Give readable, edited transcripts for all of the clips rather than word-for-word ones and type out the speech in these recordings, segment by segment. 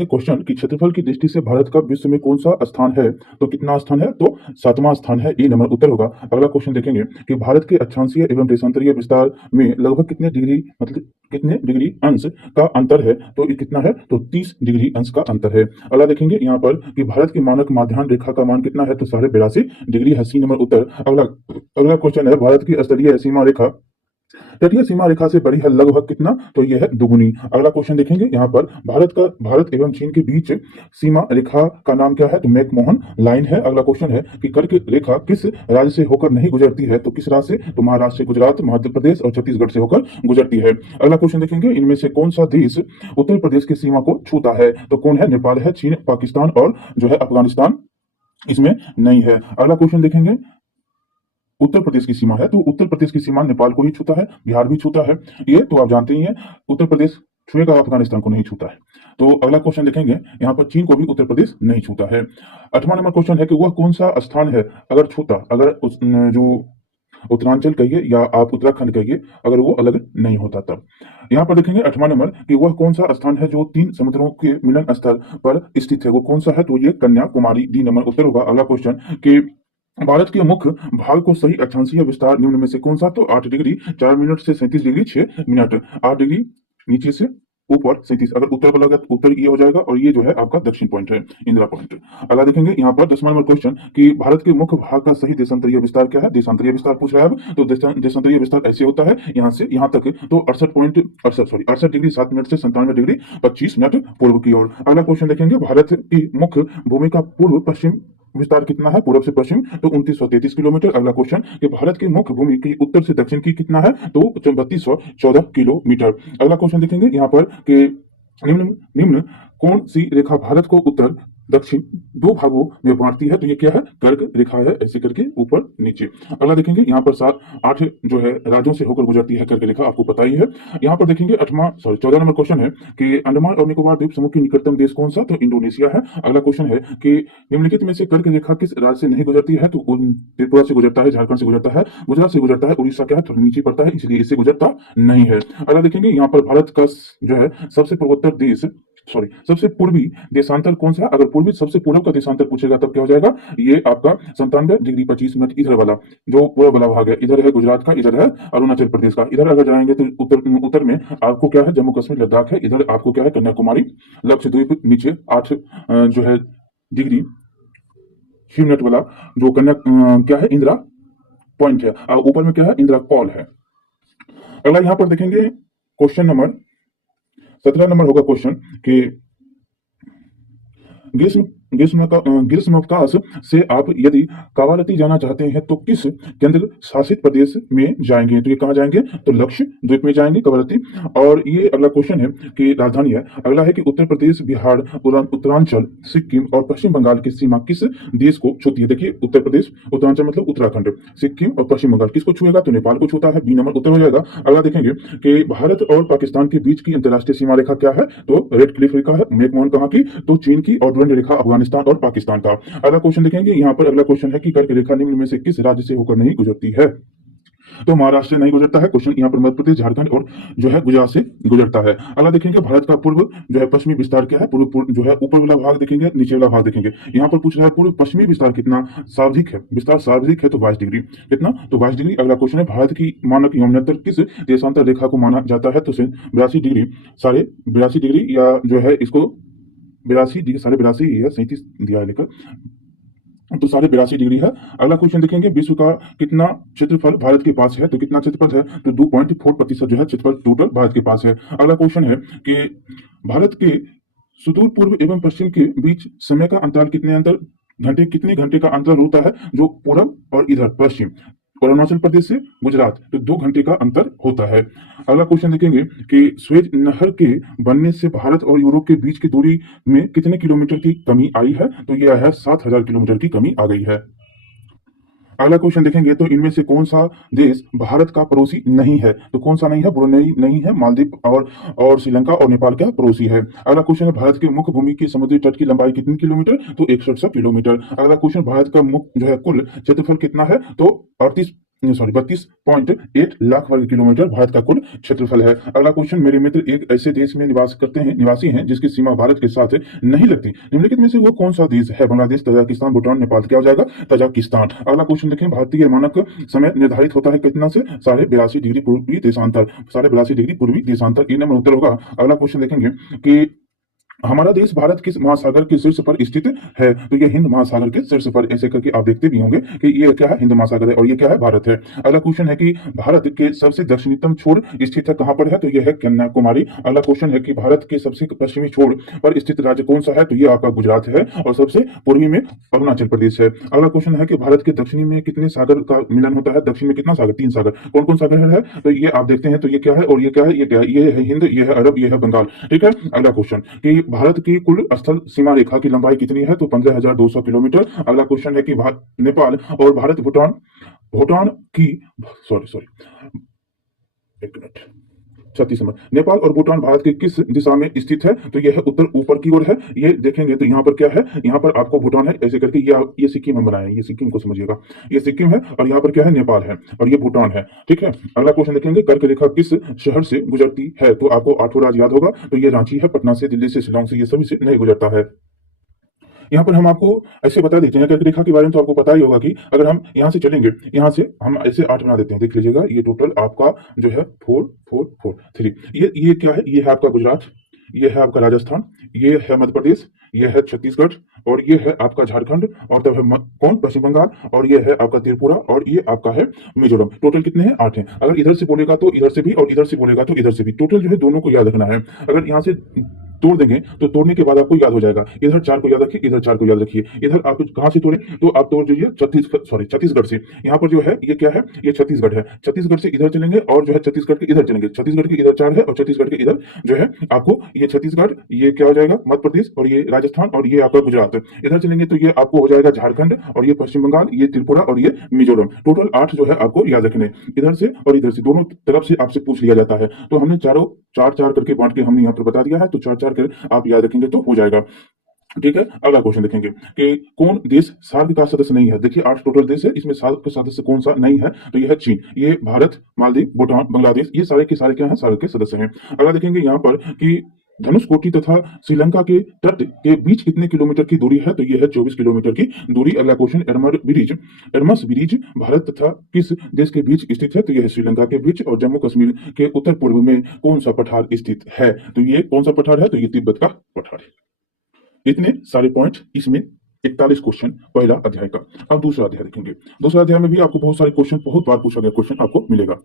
देखेंगे क्वेश्चन कि क्षेत्रफल की दृष्टि से भारत का विश्व में कौन सा स्थान है। तो कितना स्थान है, तो 7वां स्थान है, ए नंबर उत्तर होगा। अगला क्वेश्चन देखेंगे कि भारत के अक्षांशीय एवं देशांतरीय विस्तार में लगभग कितने डिग्री मतलब कितने डिग्री अंश का अंतर है। तो ये कितना है, तो 30 डिग्री अंश का अंतर है। अगला देखेंगे यहाँ पर कि भारत की मानक माध्यान्ह रेखा का मान कितना है, तो 82.5 डिग्री है, सी नंबर उत्तर। अगला अगला क्वेश्चन है भारत की स्तरीय सीमा रेखा तटीय सीमा रेखा से बड़ी है लगभग कितना, तो यह है दुगुनी। अगला क्वेश्चन देखेंगे यहाँ पर भारत एवं चीन के बीच सीमा रेखा का नाम क्या है, तो मैकमोहन लाइन है। अगला क्वेश्चन है कि कर्क रेखा किस राज्य से होकर नहीं गुजरती है, तो किस राज्य से, तो महाराष्ट्र से, गुजरात, मध्य प्रदेश और छत्तीसगढ़ से होकर गुजरती है। अगला क्वेश्चन देखेंगे इनमें से कौन सा देश उत्तर प्रदेश की सीमा को छूता है, तो कौन है, नेपाल है, चीन, पाकिस्तान और जो है अफगानिस्तान इसमें नहीं है। अगला क्वेश्चन देखेंगे उत्तर प्रदेश की सीमा है, तो उत्तर प्रदेश की सीमा नेपाल को ही छूता है, बिहार भी छूता है, ये तो आप जानते ही हैं। उत्तर प्रदेश छुएगा, अफगानिस्तान को नहीं छूता है। तो अगला क्वेश्चन देखेंगे यहाँ पर चीन को भी उत्तर प्रदेश नहीं छूता है। 8वां नंबर क्वेश्चन है कि वह कौन सा स्थान है अगर छूता, अगर जो उत्तरांचल कहिए या आप उत्तराखंड कहिए, अगर वो अलग नहीं होता तब। यहाँ पर देखेंगे 8वां नंबर कि वह कौन सा स्थान है जो 3 समुद्रों के मिलन स्थल पर स्थित है, वो कौन सा है, तो ये कन्याकुमारी, डी नंबर उत्तर होगा। अगला क्वेश्चन कि भारत के मुख्य भाग को सही अक्षांशीय विस्तार निम्न में से कौन सा, तो 8 डिग्री 4 मिनट से 37 डिग्री 6 मिनट, 8 डिग्री नीचे से ऊपर 37, अगर उत्तर बोला गया तो उत्तर ये हो जाएगा, और ये जो है आपका दक्षिण पॉइंट है, इंदिरा पॉइंट। अगला देखेंगे यहाँ पर 10वां नंबर क्वेश्चन कि भारत के मुख्य भाग का सही देशांतरीय विस्तार क्या है, देशांतरीय विस्तार पूछ रहा है अब। तो देशांतरीय विस्तार ऐसे होता है यहाँ से यहाँ तक, तो 68 डिग्री 7 मिनट से 97 डिग्री 25 मिनट पूर्व की ओर। अगला क्वेश्चन देखेंगे भारत की मुख्य भूमि का पूर्व पश्चिम विस्तार कितना है, पूर्व से पश्चिम, तो 2933 किलोमीटर। अगला क्वेश्चन कि भारत की मुख्य भूमि की उत्तर से दक्षिण की कितना है, तो 3214 किलोमीटर। अगला क्वेश्चन देखेंगे यहाँ पर कि निम्न निम्न कौन सी रेखा भारत को उत्तर दक्षिण 2 भागों में बांटती है, तो ये क्या है, कर्क रेखा है, ऐसे करके ऊपर नीचे। अगला देखेंगे यहाँ पर 8 जो है राज्यों से होकर गुजरती है कर्क रेखा, आपको पता ही है। यहाँ पर देखेंगे 14 नंबर क्वेश्चन है कि अंडमान और निकोबार द्वीप समूह की निकटतम देश कौन सा, तो इंडोनेशिया है। अगला क्वेश्चन है कि निम्नलिखित में से कर्क रेखा किस राज्य से नहीं गुजरती है, तो त्रिपुरा से गुजरता है, झारखंड से गुजरता है, गुजरात से गुजरता है, उड़ीसा क्या है, थोड़ा नीचे पड़ता है, इसलिए इससे गुजरता नहीं है। अगला देखेंगे यहाँ पर भारत का जो है सबसे पूर्वी देशांतर कौन सा है, अगर पूर्वी सबसे पूर्व का देशांतर पूछेगा तब क्या हो जाएगा, ये आपका 97 डिग्री 25 मिनट इधर वाला जो पूरा वाला भाग है, इधर है गुजरात का, इधर है अरुणाचल प्रदेश का। इधर अगर जाएंगे तो उत्तर में आपको क्या है, जम्मू कश्मीर लद्दाख है, इधर आपको क्या है, कन्याकुमारी लक्षद्वीप, नीचे 8 जो है डिग्री 6 मिनट वाला जो क्या है, इंदिरा पॉइंट है, और ऊपर में क्या है, इंदिरा कॉल है। अगला यहाँ पर देखेंगे क्वेश्चन नंबर 17 नंबर होगा क्वेश्चन कि ग्रीष्मावकाश से आप यदि कावालती जाना चाहते हैं तो किस केंद्र शासित प्रदेश में जाएंगे, तो ये कहाँ जाएंगे, तो लक्षद्वीप में जाएंगे, कावालती। और ये अगला क्वेश्चन है कि राजधानी है। अगला है कि उत्तर प्रदेश, बिहार, उत्तरांचल, सिक्किम और पश्चिम बंगाल की सीमा किस देश को छूती है। देखिए उत्तर प्रदेश, उत्तरांचल मतलब उत्तराखंड, सिक्किम और पश्चिम बंगाल किसको छुएगा, तो नेपाल को छूता है, बी नंबर उत्तर हो जाएगा। अगला देखेंगे कि भारत और पाकिस्तान के बीच की अंतर्राष्ट्रीय सीमा रेखा क्या है, तो रेड क्लिफ रेखा है, मैकमोहन कहाँ की, तो चीन की, और डुरंड रेखा अफगानिस्तान और पाकिस्तान का। अगला क्वेश्चन देखेंगे यहाँ पर, अगला क्वेश्चन है कि कर्क रेखा निम्न में से किस राज्य से होकर नहीं गुजरती है, तो महाराष्ट्र से नहीं गुजरता है क्वेश्चन, यहाँ पर मध्य प्रदेश, झारखंड और जो है गुजरात से गुजरता है। अगला देखेंगे भारत का पूर्व जो है पश्चिमी विस्तार क्या है, पूर्व जो है ऊपर वाला भाग देखेंगे, नीचे वाला भाग देखेंगे। यहाँ पर पूछ रहा है पूर्व पश्चिमी विस्तार कितना सर्वाधिक है, विस्तार सर्वाधिक है, तो 22 डिग्री कितना, तो 22 डिग्री। अगला क्वेश्चन है भारत की मानक यौमनोत्तर किस देशांतर रेखा को माना जाता है, तो 82 डिग्री 82 डिग्री, या जो है इसको 82 डिग्री 82 ही है, 37 दिया है लेकर, तो 82 डिग्री है। अगला क्वेश्चन देखेंगे विश्व का कितना क्षेत्रफल भारत के पास है, तो कितना क्षेत्रफल है, तो 2.4% जो है क्षेत्रफल टोटल भारत के पास है। अगला क्वेश्चन है कि भारत के सुदूर पूर्व एवं पश्चिम के बीच समय का अंतराल कितने घंटे का अंतर होता है, जो पूरब और इधर पश्चिम, अरुणाचल प्रदेश से गुजरात, तो 2 घंटे का अंतर होता है। अगला क्वेश्चन देखेंगे कि स्वेज नहर के बनने से भारत और यूरोप के बीच की दूरी में कितने किलोमीटर की कमी आई है, तो यह है 7000 किलोमीटर की कमी आ गई है। अगला क्वेश्चन देखेंगे तो इनमें से कौन सा देश भारत का पड़ोसी नहीं है, तो कौन सा नहीं है, ब्रुनेई नहीं है, मालदीव और श्रीलंका और नेपाल का पड़ोसी है। अगला क्वेश्चन है भारत के मुख्य भूमि की समुद्री तट की लंबाई कितनी किलोमीटर, तो 168 किलोमीटर। अगला क्वेश्चन भारत का मुख्य जो है कुल क्षेत्रफल कितना है, तो 38 सॉरी 32.8 लाख वर्ग किलोमीटर भारत का कुल क्षेत्रफल है। अगला क्वेश्चन, मेरे मित्र एक ऐसे देश में निवासी हैं जिसकी सीमा भारत के साथ नहीं लगती, निम्नलिखित में से वो कौन सा देश है? बांग्लादेश, तजाकिस्तान, भूटान, नेपाल। क्या हो जाएगा? तजाकिस्तान। अगला क्वेश्चन देखें, भारतीय मानक समय निर्धारित होता है कितना से? 82.5 डिग्री पूर्वी देशांतर। 82.5 डिग्री पूर्वी देशांतर, ये नंबर उत्तर होगा। अगला क्वेश्चन देखेंगे कि हमारा देश भारत किस महासागर के शीर्ष पर स्थित है? तो ये हिंद महासागर के शीर्ष पर, ऐसे करके आप देखते भी होंगे कि ये क्या है? हिंद महासागर है, और ये क्या है? भारत है। अगला क्वेश्चन है कि भारत के सबसे दक्षिणतम छोर स्थित है कहां पर है? तो ये है कन्याकुमारी। अगला क्वेश्चन है कि भारत के सबसे पश्चिमी छोर पर स्थित राज्य कौन सा है? तो ये आपका गुजरात है, और सबसे पूर्वी में अरुणाचल प्रदेश है। अगला क्वेश्चन है कि भारत के दक्षिणी में कितने सागर का मिलन होता है? दक्षिण में कितना सागर? 3 सागर। कौन कौन सागर है? तो ये आप देखते हैं, तो ये क्या है और ये क्या है? ये क्या है? ये है हिंद, ये है अरब, ये है बंगाल। ठीक है। अगला क्वेश्चन कि भारत की कुल स्थल सीमा रेखा की लंबाई कितनी है? तो 15,200 किलोमीटर। अगला क्वेश्चन है कि नेपाल और भारत भूटान भूटान की सॉरी सॉरी एक मिनट 36 नंबर, नेपाल और भूटान भारत के किस दिशा में स्थित है? तो यह है उत्तर ऊपर की ओर है। ये देखेंगे तो यहाँ पर क्या है? यहाँ पर आपको भूटान है, ऐसे करके ये सिक्किम हम बनाए, ये सिक्किम को समझिएगा, ये सिक्किम है, और यहाँ पर क्या है? नेपाल है, और ये भूटान है। ठीक है। अगला क्वेश्चन देखेंगे, कर्क रेखा किस शहर से गुजरती है? तो आपको 8 राज्य याद होगा, तो ये रांची है, पटना से, दिल्ली से, शिलोंग से, ये सभी से नहीं गुजरता है। यहाँ पर हम आपको ऐसे बता देते हैं, कर्क रेखा के बारे में तो आपको पता ही होगा कि अगर हम यहाँ से चलेंगे, यहाँ से हम ऐसे 8 बना देते हैं, देख लीजिएगा, ये टोटल आपका जो है 4 4 4 3। ये क्या है? ये है आपका गुजरात, ये है आपका राजस्थान, ये है मध्य प्रदेश, ये है छत्तीसगढ़, और ये है आपका झारखंड, और तब है कौन? पश्चिम बंगाल, और ये है आपका त्रिपुरा, और ये आपका है मिजोरम। टोटल कितने हैं? 8 हैं। अगर इधर से बोलेगा तो इधर से भी, और इधर से बोलेगा तो इधर से भी। टोटल जो है दोनों को याद रखना है। अगर यहाँ से तोड़ देंगे तो तोड़ने के बाद आपको याद हो जाएगा, इधर 4 को याद रखिए, इधर 4 को याद रखिए। इधर आप कहां से तोड़े? तो आप तोड़ दीजिए छत्तीसगढ़ से। यहाँ पर जो है ये क्या है? ये छत्तीसगढ़ है। छत्तीसगढ़ से इधर चलेंगे, और जो है छत्तीसगढ़ के इधर चलेंगे। छत्तीसगढ़ के इधर 4 है, और छत्तीसगढ़ के इधर जो है आपको ये छत्तीसगढ़, ये क्या हो जाएगा? मध्य प्रदेश, और ये राजस्थान, और ये आपका गुजरात। इधर चलेंगे तो ये आपको हो जाएगा झारखंड, और ये पश्चिम बंगाल, ये त्रिपुरा, और ये मिजोरम। टोटल 8 जो है आपको याद रखने, इधर से और इधर से, दोनों तरफ से आपसे पूछ लिया जाता है। तो हमने चारों 4 4 करके बांट के हमने यहाँ पर बता दिया है, तो 4 4 कर आप याद रखेंगे तो हो जाएगा। ठीक है। अगला क्वेश्चन देखेंगे कि कौन देश सार्क का सदस्य नहीं है? देखिए 8 टोटल देश है, इसमें सार्क का सदस्य कौन सा नहीं है? तो यह है चीन, ये भारत, मालदीव, भूटान, बांग्लादेश, ये सारे के सारे क्या है? सार्क के सदस्य हैं। अगला देखेंगे यहाँ पर कि धनुषकोटी तथा श्रीलंका के तट के बीच कितने किलोमीटर की दूरी है? तो यह है 24 किलोमीटर की दूरी। अगला क्वेश्चन, एरमस ब्रिज भारत तथा किस देश के बीच स्थित है? तो यह है श्रीलंका के बीच। और जम्मू कश्मीर के उत्तर पूर्व में कौन सा पठार स्थित है? तो ये कौन सा पठार है? तो ये तिब्बत का पठार है। इतने सारे पॉइंट इसमें 41 क्वेश्चन पहला अध्याय का। अब दूसरा अध्याय देखेंगे। दूसरा अध्याय में भी आपको बहुत सारे क्वेश्चन, बहुत बार पूछा गया क्वेश्चन आपको मिलेगा।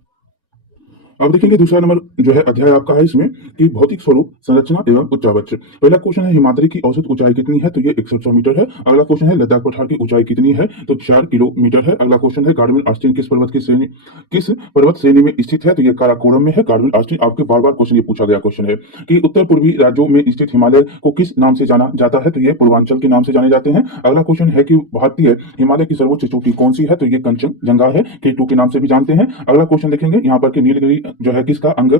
अब देखेंगे दूसरा नंबर जो है अध्याय आपका है इसमें कि भौतिक स्वरूप, संरचना एवं उच्चावच। पहला क्वेश्चन है, हिमाद्री की औसत ऊंचाई कितनी है? तो ये 106 मीटर है। अगला क्वेश्चन है, लद्दाख पठार की ऊंचाई कितनी है? तो 4 किलोमीटर है। अगला क्वेश्चन है, गार्डन ऑस्टिन किस पर्वत श्रेणी में स्थित है? तो ये काराकोरम में है, गार्डन ऑस्टिन। आपके बार बार क्वेश्चन ये पूछा गया क्वेश्चन है कि उत्तर पूर्वी राज्यों में स्थित हिमालय को किस नाम से जाना जाता है? तो ये पूर्वांचल के नाम से जाने जाते हैं। अगला क्वेश्चन है कि भारतीय हिमालय की सर्वोच्च चोटी कौन सी है? तो ये कंचनजंगा है, K2 के नाम से भी जानते हैं। अगला क्वेश्चन देखेंगे यहाँ पर कि नीलगिरी जो है किसका अंग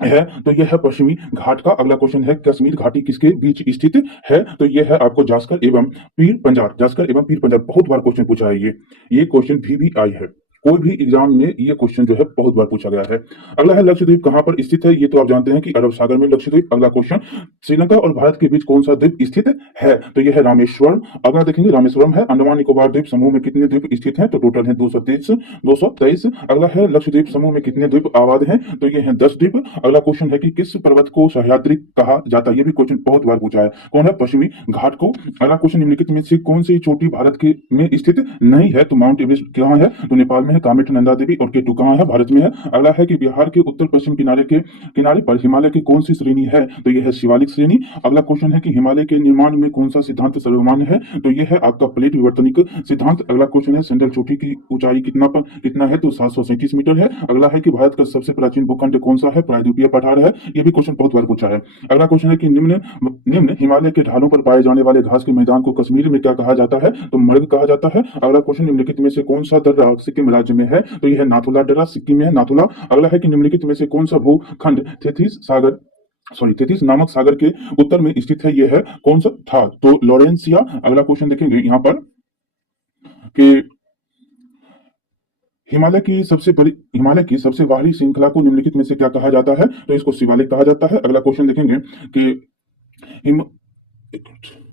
है? तो यह है पश्चिमी घाट का। अगला क्वेश्चन है, कश्मीर घाटी किसके बीच स्थित है? तो यह है आपको जास्कर एवं पीर पंजाल। बहुत बार क्वेश्चन पूछा है ये क्वेश्चन भी आई है, कोई भी एग्जाम में ये क्वेश्चन जो है बहुत बार पूछा गया है। अगला है, लक्षद्वीप कहां पर स्थित है? ये तो आप जानते हैं कि अरब सागर में लक्षद्वीप। अगला क्वेश्चन, श्रीलंका और भारत के बीच कौन सा द्वीप स्थित है? तो यह है रामेश्वरम। अगला देखेंगे, रामेश्वरम है। अंडमान निकोबार द्वीप समूह में कितने द्वीप स्थित हैं? तो टोटल है 223। अगला है, लक्षद्वीप समूह में कितने द्वीप आबाद हैं? तो ये है 10 द्वीप। अगला क्वेश्चन है कि किस पर्वत को सह्याद्री कहा जाता है? ये भी क्वेश्चन बहुत बार पूछा है। कौन है? पश्चिमी घाट को। अगला क्वेश्चन, निम्नलिखित में से कौन सी चोटी भारत के में स्थित नहीं है? तो माउंट एवरेस्ट कहाँ है? तो नेपाल में है। कामेट, नंदा देवी और K2 कहाँ है? भारत में है। अगला है कि बिहार के उत्तर पश्चिम किनारे पर हिमालय की कौन सी श्रेणी है? तो यह है शिवालिक श्रेणी। अगला क्वेश्चन है कि हिमालय के निर्माण में कौन सा सिद्धांत सर्वमान्य है? तो यह है आपका प्लेट विवर्तनिक सिद्धांत। अगला क्वेश्चन है, सेंट्रल चोटी की ऊंचाई कितना है? तो 737 मीटर है। अगला है कि भारत का सबसे प्राचीन भूखंड कौन सा है? प्रायद्वीपीय पठार है। यह भी क्वेश्चन बहुत बार पूछा है। अगला क्वेश्चन है कि निम्न हिमालय के ढालों पर पाए जाने वाले घास के मैदान को कश्मीर में क्या कहा जाता है? तो मर्ग कहा जाता है। अगला क्वेश्चन, निम्नलिखित में से कौन सा दर्रा सिक्किम राज्य में है? तो यह है नाथुला दर्रा, सिक्किम में है नाथुला। अगला है कि निम्नलिखित में से कौन सा भूखंड थेथिस नामक सागर के उत्तर में स्थित है? यह है कौन सा था? तो लॉरेंसिया। अगला क्वेश्चन देखेंगे यहाँ पर कि हिमालय की सबसे बाहरी श्रृंखला को निम्नलिखित में से क्या कहा जाता है? तो इसको शिवालिक कहा जाता है। अगला क्वेश्चन देखेंगे कि हिम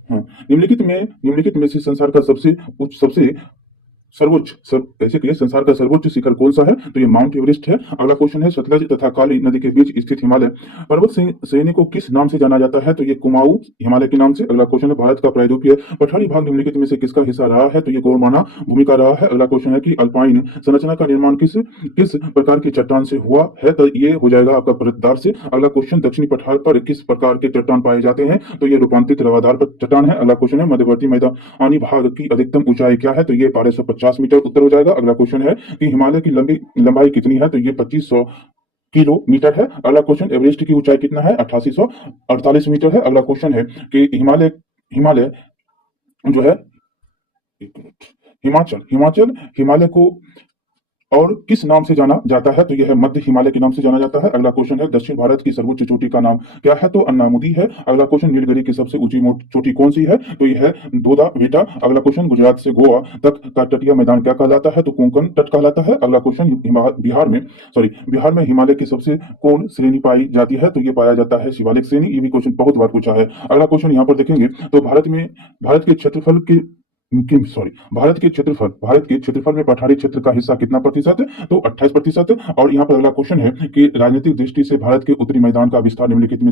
हाँ, निम्नलिखित में से संसार का सबसे ऐसे कहिए संसार का सर्वोच्च शिखर कौन सा है? तो ये माउंट एवरेस्ट है। अगला क्वेश्चन है सतलज तथा काली नदी के बीच स्थित हिमालय पर्वत श्रेणी को किस नाम से जाना जाता है? तो ये कुमाऊं हिमालय के नाम से। अगला क्वेश्चन है भारत का प्रायद्वीपीय पठारी भाग निम्नलिखित में से किसका हिस्सा रहा है? तो ये गोंडवाना भूमि का रहा है। अगला क्वेश्चन है कि अल्पाइन संरचना का निर्माण किस किस प्रकार की चट्टान से हुआ है? तो ये हो जाएगा आपका परतदार से। अगला क्वेश्चन दक्षिणी पठार पर किस प्रकार के चट्टान पाए जाते हैं? तो ये रूपांतरित रवादार चट्टान है। अगला क्वेश्चन है मध्यवर्ती मैदानी भाग की अधिकतम ऊंचाई क्या है? तो ये 1250 मीटर उत्तर हो जाएगा। अगला क्वेश्चन है कि हिमालय की लंबाई कितनी है? तो ये 2500 किलोमीटर है। अगला क्वेश्चन एवरेस्ट की ऊंचाई कितना है? 8848 मीटर है। अगला क्वेश्चन है कि हिमालय हिमालय जो है हिमाचल हिमाचल हिमालय को और किस नाम से जाना जाता है? तो यह है मध्य हिमालय के नाम से जाना जाता है। अगला क्वेश्चन है दक्षिण भारत की सर्वोच्च चोटी का नाम क्या है? तो अन्नामुदी है। अगला क्वेश्चन नीलगिरी की सबसे ऊंची चोटी कौन सी है? तो यह है दोदा बेटा। अगला क्वेश्चन गुजरात से गोवा तक का तटीय मैदान क्या कहलाता है? तो कोंकण तट कहलाता है। अगला क्वेश्चन बिहार में हिमालय की सबसे कौन श्रेणी पाई जाती है? तो ये पाया जाता है शिवालिक श्रेणी। ये भी क्वेश्चन बहुत बार पूछा है। अगला क्वेश्चन यहाँ पर देखेंगे तो भारत के क्षेत्रफल के भारत के क्षेत्रफल में पठारी क्षेत्र का हिस्सा कितना प्रतिशत? तो 28%। और यहाँ पर अगला क्वेश्चन है कि राजनीतिक दृष्टि से भारत के उत्तरी मैदान का विस्तार निम्नलिखित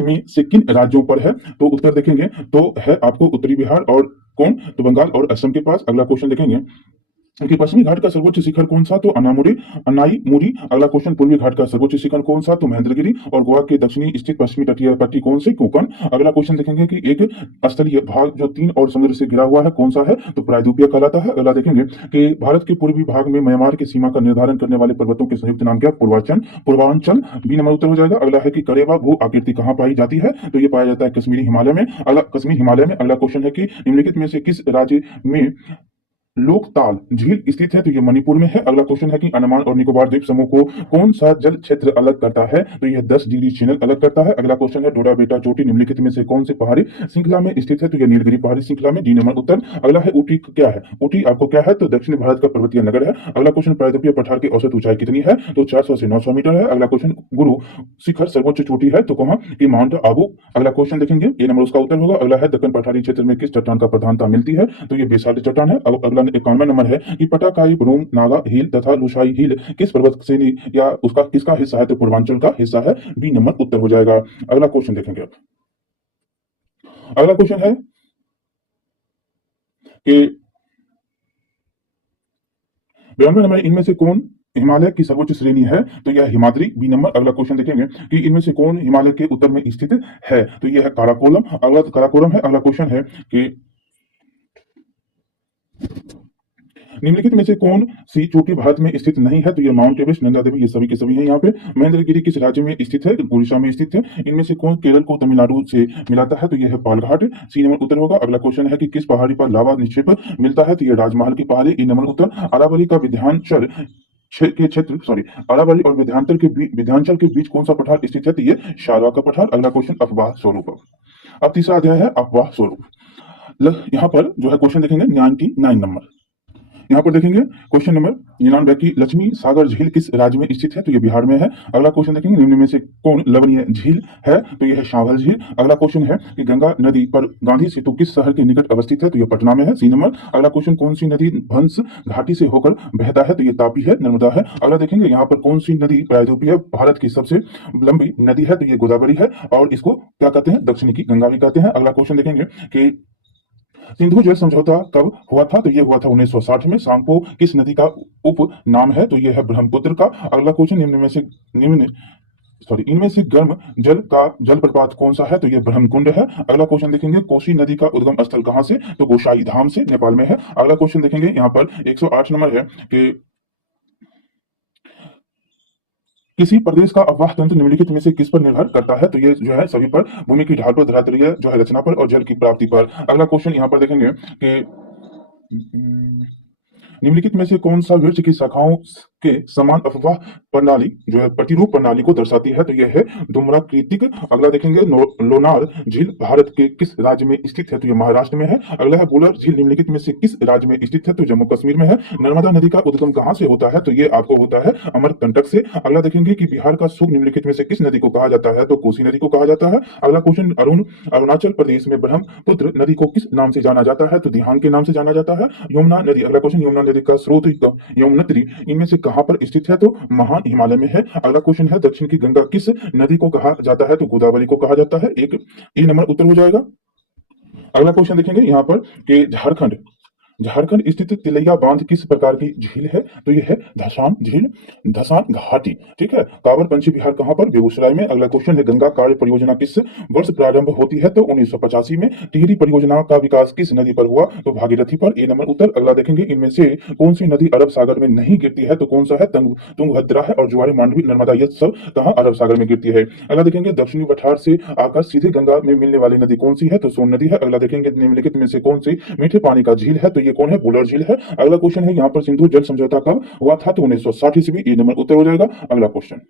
में से किन राज्यों पर है? तो उत्तर देखेंगे तो है आपको उत्तरी बिहार और कौन? तो बंगाल और असम के पास। अगला क्वेश्चन देखेंगे कि पश्चिमी घाट का सर्वोच्च शिखर कौन सा? तो अनाईमुरी। अगला क्वेश्चन पूर्वी घाट का सर्वोच्च शिखर कौन सा? तो महेंद्रगिरी। और गोवा के दक्षिणी स्थित पश्चिमी तटीय पट्टी कौन सी? कोंकण। अगला क्वेश्चन देखेंगे कि एक स्थलीय भाग जो 3 और समुद्र से घिरा हुआ है कौन सा है? तो प्रायद्वीपीय कहलाता है। अगला देखेंगे कि भारत के पूर्वी भाग में म्यांमार की सीमा का निर्धारण करने वाले पर्वतों के संयुक्त नाम क्या? पूर्वांचल। बी नंबर उत्तर हो जाएगा। अगला है कि करेवा भू आकृति कहाँ पाई जाती है? तो ये पाया जाता है कश्मीरी हिमालय में। अगला क्वेश्चन है कि निम्नलिखित में से किस राज्य में लोकताल झील स्थित है? तो ये मणिपुर में है। अगला क्वेश्चन है कि अंडमान और निकोबार द्वीप समूह को कौन सा जल क्षेत्र अलग करता है? तो यह 10 डिग्री चैनल अलग करता है। अगला क्वेश्चन है डोडा बेटा चोटी निम्नलिखित में से कौन से पहाड़ी श्रृंखला में स्थित है? तो यह नीलगिरी पहाड़ी श्रृंखला में। डी नंबर उत्तर। अगला है ऊटी क्या है? ऊटी आपको क्या है? तो दक्षिण भारत का पर्वतीय नगर है। अगला क्वेश्चन प्रायद्वीपीय पठार की औसत ऊंचाई कितनी है? तो 400 से 900 मीटर है। अगला क्वेश्चन गुरु शिखर सर्वोच्च चोटी है तो कहां? कि माउंट आबू। अगला क्वेश्चन देखेंगे ये नंबर उसका उत्तर होगा। अगला है दक्कन पठारी क्षेत्र में किस चट्टान का प्रधानता मिलती है? तो ये बेसाल्ट चट्टान है। अगला 51वां नंबर है कि पटाकाई ब्रूम नागा हिल तथा लुसाई हिल किस पर्वत श्रेणी या उसका किसका हिस्सा है? तो पूर्वांचल का हिस्सा है। बी नंबर उत्तर हो जाएगा। अगला क्वेश्चन देखेंगे अब। अगला क्वेश्चन है कि 92 नंबर इनमें से कौन हिमालय की सर्वोच्च श्रेणी है? तो यह हिमाद्री। B number. अगला क्वेश्चन देखेंगे कि इनमें से कौन हिमालय के उत्तर में स्थित है? तो यह है काराकोरम। अगला काराकोरम है। अगला क्वेश्चन है कि निम्नलिखित में से कौन सी चोटी भारत में स्थित नहीं है? तो ये माउंट एवरेस्ट, नंदा देवी, ये सभी के सभी हैं यहाँ पे। महेंद्रगिरी किस राज्य में स्थित है? उड़ीसा में स्थित है। इनमें से कौन केरल को तमिलनाडु से मिलाता है? तो यह है पालघाट। सी नंबर उत्तर होगा। अगला क्वेश्चन है कि किस पहाड़ी पर लावा निक्षेप मिलता है? तो ये राजमहल की पहाड़ी। ई नंबर उत्तर। अरावली का विंध्याचल के क्षेत्र अरावली और विंध्याचल के बीच कौन सा पठार स्थित है? तो ये शारवा का पठार। अगला क्वेश्चन अफवाह स्वरूप। अब तीसरा अध्याय है अफवाह स्वरूप। यहाँ पर जो है क्वेश्चन देखेंगे 99 नंबर। यहाँ पर देखेंगे क्वेश्चन नंबर 99 की लक्ष्मी सागर झील किस राज्य में स्थित है? तो ये बिहार में है। अगला क्वेश्चन देखेंगे निम्न में से कौन लवणीय झील है? तो यह है शांभल झील। अगला क्वेश्चन है कि गंगा नदी पर गांधी सेतु किस शहर के निकट अवस्थित है? तो यह पटना में है। सी नंबर। अगला क्वेश्चन कौन सी नदी भंस घाटी से होकर बहता है? तो ये तापी है, नर्मदा है। अगला देखेंगे यहाँ पर कौन सी नदी प्रायद्वीपीय भारत की सबसे लंबी नदी है? तो ये गोदावरी है और इसको क्या कहते हैं? दक्षिण की गंगा भी कहते हैं। अगला क्वेश्चन देखेंगे कि सिंधु जल समझौता कब हुआ था? तो ये हुआ था 1960 में। सांगपो किस नदी का उप नाम है? तो ये है ब्रह्मपुत्र का। अगला क्वेश्चन इनमें से गर्म जल प्रपात कौन सा है? तो ये ब्रह्मकुंड है। अगला क्वेश्चन देखेंगे कोसी नदी का उद्गम स्थल कहां से? तो गोसाई धाम से, नेपाल में है। अगला क्वेश्चन देखेंगे यहाँ पर 108 नंबर है कि किसी प्रदेश का अफवाह तंत्र निम्नलिखित में से किस पर निर्भर करता है? तो ये जो है सभी पर, भूमि की ढाल पर, धरातलीय जो है रचना पर और जल की प्राप्ति पर। अगला क्वेश्चन यहाँ पर देखेंगे कि निम्नलिखित में से कौन सा वृक्ष की शाखाओं के समान अफवाह प्रणाली जो है प्रतिरूप प्रणाली को दर्शाती है, तो यह है धूम्राकृतिक। अगला देखेंगे लोनार झील भारत के किस राज्य में स्थित है, तो ये महाराष्ट्र में है। अगला है बुलर झील निम्नलिखित में से किस राज्य में स्थित है, तो जम्मू कश्मीर में है। नर्मदा नदी का उद्गम कहां से होता है, तो ये आपको होता है अमरकंटक से। अगला देखेंगे कि बिहार का सूख निम्नलिखित में से किस नदी को कहा जाता है, तो कोसी नदी को कहा जाता है। अगला क्वेश्चन अरुणाचल प्रदेश में ब्रह्मपुत्र नदी को किस नाम से जाना जाता है, तो दिहांग के नाम से जाना जाता है। यमुना नदी, अगला क्वेश्चन यमुना नदी का स्रोत यमुनोत्री इनमें से कहां पर स्थित है, तो महान हिमालय में है। अगला क्वेश्चन है दक्षिण की गंगा किस नदी को कहा जाता है, तो गोदावरी को कहा जाता है। एक ए नंबर उत्तर हो जाएगा। अगला क्वेश्चन देखेंगे यहाँ पर कि झारखंड झारखंड स्थित तिलैया बांध किस प्रकार की झील है, तो यह है धसान झील, धसान घाटी। ठीक है। कांवर पंछी विहार कहां पर, बेगूसराय में। अगला क्वेश्चन है गंगा कार्य परियोजना किस वर्ष प्रारंभ होती है, तो 1985 में। टिहरी परियोजना का विकास किस नदी पर हुआ, तो भागीरथी पर। ए नंबर उत्तर। अगला देखेंगे इनमें से कौन सी नदी अरब सागर में नहीं गिरती है, तो कौन सा है, तुंगभद्रा है। और जुआरी, मांडवी, नर्मदा, ये सब कहां अरब सागर में गिरती है। अगला देखेंगे दक्षिणी पठार से आकर सीधे गंगा में मिलने वाली नदी कौन सी है, तो सोन नदी है। अगला देखेंगे निम्नलिखित में से कौन सी मीठे पानी का झील है, तो ये कौन है, बुलर झील है। अगला क्वेश्चन है यहाँ पर सिंधु जल समझौता कब हुआ था, तो 1960 ईस्वी। ए नंबर उत्तर हो जाएगा। अगला क्वेश्चन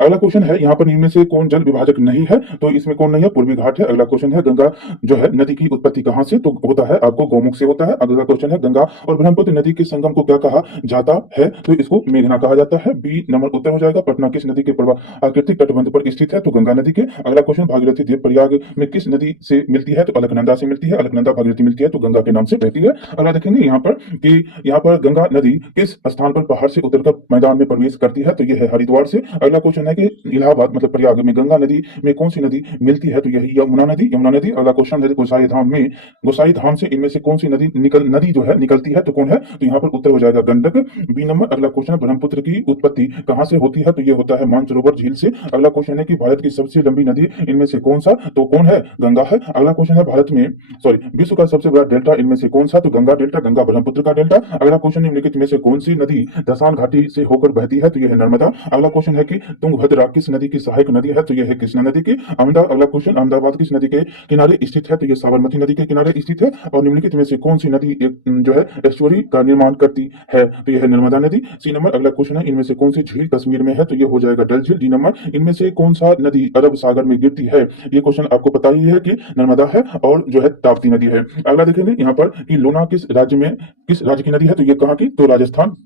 अगला क्वेश्चन है यहाँ पर निम्न में से कौन जल विभाजक नहीं है, तो इसमें कौन नहीं है, पूर्वी घाट है। अगला क्वेश्चन है गंगा जो है नदी की उत्पत्ति कहां से, तो होता है आपको गौमुख से होता है। अगला क्वेश्चन है गंगा और ब्रह्मपुत्र नदी के संगम को क्या कहा जाता है, तो इसको मेघना कहा जाता है। बी नंबर उत्तर हो जाएगा। पटना किस नदी के प्राकृतिक तटबंध पर स्थित है, तो गंगा नदी के। अगला क्वेश्चन भागीरथी देव प्रयाग में किस नदी से मिलती है, तो अलकनंदा से मिलती है। अलकनंदा भागीरथी मिलती है, तो गंगा के नाम से बहती है। अगला देखेंगे यहाँ पर कि यहाँ पर गंगा नदी किस स्थान पर पहाड़ से उतरकर मैदान में प्रवेश करती है, तो यह है हरिद्वार से। अगला क्वेश्चन है कि इलाहाबाद मतलब प्रयाग में गंगा नदी में कौन सी नदी मिलती है, तो यही यमुना नदी। यमुना नदी। अगला क्वेश्चन है गोसाई धाम में गोसाई धाम से इनमें से कौन सी नदी जो है निकलती है, तो कौन है, तो यहाँ पर उत्तर हो जाएगा गंडक। B number. अगला क्वेश्चन है ब्रह्मपुत्र की उत्पत्ति कहां से होती है, तो ये होता है मानसरोवर झील से। अगला क्वेश्चन है कि भारत की सबसे लंबी नदी इनमें से कौन सा, तो कौन है, गंगा है। अगला क्वेश्चन है भारत में विश्व का सबसे बड़ा डेल्टा इनमें से कौन सा, तो गंगा डेल्टा, गंगा ब्रह्मपुत्र का डेल्टा। अगला क्वेश्चन निम्नलिखित में से कौन सी नदी दसान घाटी से होकर बहती है, तो यह है नर्मदा। अगला क्वेश्चन है कि तुंगभद्रा किस नदी की सहायक नदी है, तो यह है कृष्णा नदी की। अगला क्वेश्चन अहमदाबाद किस नदी के किनारे स्थित है, तो यह साबरमती नदी के किनारे स्थित है। और निम्नलिखित में से कौन सी नदी जो है एस्चुअरी का निर्माण करती है, तो यह है नर्मदा नदी। सी नंबर। अगला क्वेश्चन है इनमें से कौन सी झील कश्मीर में है, तो यह हो जाएगा डल झील। D number. इनमें से कौन सा नदी अरब सागर में गिरती है, ये क्वेश्चन आपको पता ही है कि नर्मदा है और जो है ताप्ती नदी है। अगला देखेंगे यहाँ पर कि लोना किस राज्य की नदी है, तो ये कहाँ की, तो राजस्थान,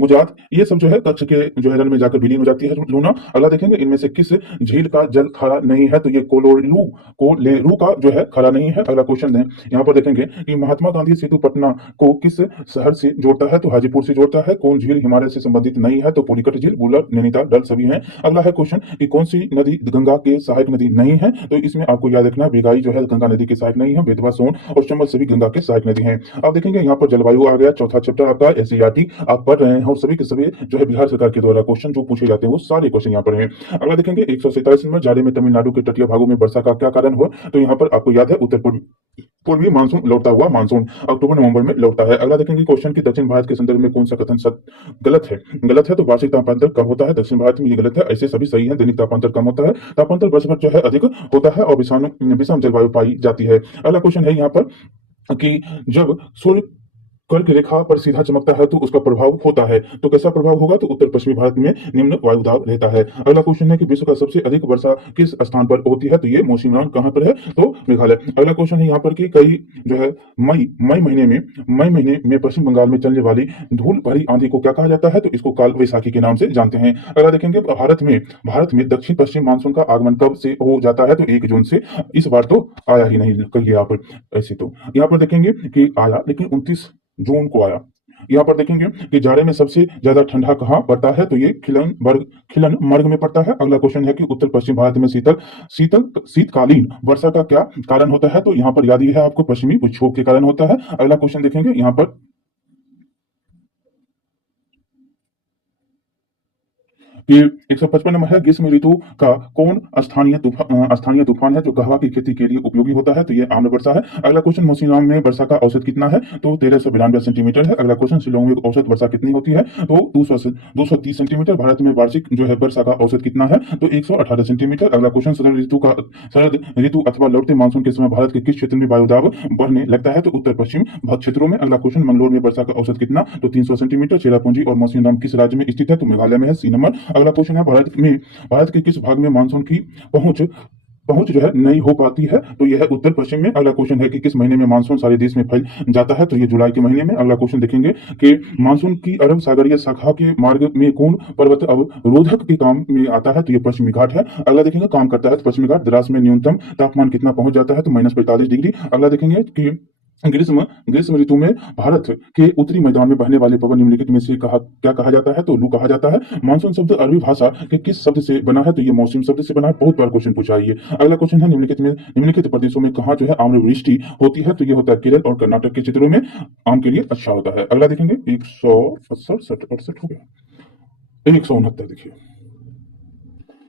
गुजरात, ये सब जो है कच्छ के जो है रन में जाकर विलीन हो जाती है लूना। अगला देखेंगे इनमें से किस झील का जल खारा नहीं है, तो ये कोलेरू का जो है खारा नहीं है। अगला क्वेश्चन है यहाँ पर देखेंगे कि महात्मा गांधी सेतु पटना को किस शहर से जोड़ता है, तो हाजीपुर से जोड़ता है। कौन झील हिमालय से संबंधित नहीं है, तो पुलिकट झील, बुलर, नैनीताल, डल सभी हैं। अगला है क्वेश्चन कि कौन सी नदी गंगा के सहायक नदी नहीं है, तो इसमें आपको याद रखना बेगाई जो है गंगा नदी के सहायक नहीं है। बेतवा, सोन और चंबल सभी गंगा के सहायक नदी है। अब देखेंगे यहाँ पर जलवायु आ गया, चौथा चैप्टर आपका एससीईआरटी आप पढ़ रहे हैं और सभी के सभी जो है बिहार सरकार के द्वारा क्वेश्चन जो पूछे जाते हैं वो सारे क्वेश्चन यहाँ पर हैं। अगला देखेंगे 147 नंबर, जाड़े में तमिलनाडु के तटीय भागों में वर्षा का क्या कारण हुआ, तो यहाँ पर आपको याद है उत्तर पूर्वी मानसून लौटता हुआ मानसून अक्टूबर नवंबर में लौटता है। अगला देखेंगे क्वेश्चन की दक्षिण भारत के संदर्भ में कौन सा कथन गलत है, तो वार्षिक तापांतर कम होता है, दक्षिण भारत में ये गलत है, ऐसे सभी सही है। दैनिक तापांतर कम होता है, तापांतर वर्ष भर जो है अधिक होता है और विषम जलवायु पाई जाती है। अगला क्वेश्चन है यहाँ पर कि जब सूर्य कर्क रेखा पर सीधा चमकता है तो उसका प्रभाव होता है, तो कैसा प्रभाव होगा, तो उत्तर पश्चिमी भारत में निम्न वायुदाब रहता है। अगला क्वेश्चन है कि विश्व का सबसे अधिक वर्षा किस स्थान पर होती है, तो ये मौसिनराम कहां पर है, तो मेघालय। अगला क्वेश्चन है यहाँ पर कि कई जो है मई महीने में पश्चिम बंगाल में चलने वाली धूल भरी आंधी को क्या कहा जाता है, तो इसको काल वैसाखी के नाम से जानते हैं। अगला देखेंगे भारत में दक्षिण पश्चिम मानसून का आगमन कब से हो जाता है, तो 1 जून से। इस बार तो आया ही नहीं, कहिए आप ऐसे, तो यहाँ पर देखेंगे कि आया लेकिन 29 जून को आया। यहाँ पर देखेंगे कि जाड़े में सबसे ज्यादा ठंडा कहाँ पड़ता है, तो ये खिलन मार्ग में पड़ता है। अगला क्वेश्चन है कि उत्तर पश्चिम भारत में शीतकालीन वर्षा का क्या कारण होता है, तो यहाँ पर याद ही है आपको पश्चिमी विक्षोभ के कारण होता है। अगला क्वेश्चन देखेंगे यहाँ पर कि 155 नंबर है, ग्रीष्म ऋतु का कौन स्थानीय तूफान है जो कहवा की खेती के लिए उपयोगी होता है? तो ये आम्र वर्षा है। अगला क्वेश्चन, मौसीनराम में वर्षा का औसत कितना है? तो 1392 सेंटीमीटर है। अगला क्वेश्चन, शिलोंग में औसत वर्षा कितनी होती है? तो 230 सेंटीमीटर। भारत में वार्षिक जो है वर्षा का औसत कितना है? तो 118 सेंटीमीटर। अगला क्वेश्चन, शरद ऋतु अथवा लौटते मानसून के समय भारत के किस क्षेत्र में वायु दाब बढ़ने लगता है? तो उत्तर पश्चिम क्षेत्रों में। अगला क्वेश्चन, मंगलोर में वर्षा का औसत कितना? तो 300 सेंटीमीटर। चेरापूंजी और मौसीनराम किस राज्य में स्थित है? तो मेघालय में है, सी नंबर। अगला क्वेश्चन है, भारत के किस भाग में मानसून की पहुंच पहुंच जो है नहीं हो पाती है? तो यह है उत्तर पश्चिम में। अगला क्वेश्चन है कि किस महीने में मानसून सारे देश में फैल जाता है? तो ये जुलाई के महीने में। अगला क्वेश्चन देखेंगे कि मानसून की अरब सागरीय शाखा के मार्ग में कौन पर्वत अवरोधक के काम में आता है? तो ये पश्चिमी घाट है। अगला देखेंगे, काम करता है तो पश्चिमी घाट। द्रास में न्यूनतम तापमान कितना पहुंच जाता है? तो -45 डिग्री। अगला देखेंगे कि ग्रीष्म ऋतु में भारत के उत्तरी मैदान में बहने वाले पवन निम्नलिखित में से क्या कहा जाता है? तो लू कहा जाता है। मानसून शब्द अरबी भाषा के किस शब्द से बना है? तो ये मौसम शब्द से बना है। बहुत बार क्वेश्चन पूछा है ये। अगला क्वेश्चन है, निम्नलिखित प्रदेशों में कहाँ जो है आम्रवृष्टि होती है? तो ये होता है केरल और कर्नाटक के क्षेत्रों में आम के लिए अच्छा होता है। अगला देखेंगे, 168 हो गया, 169 देखिए।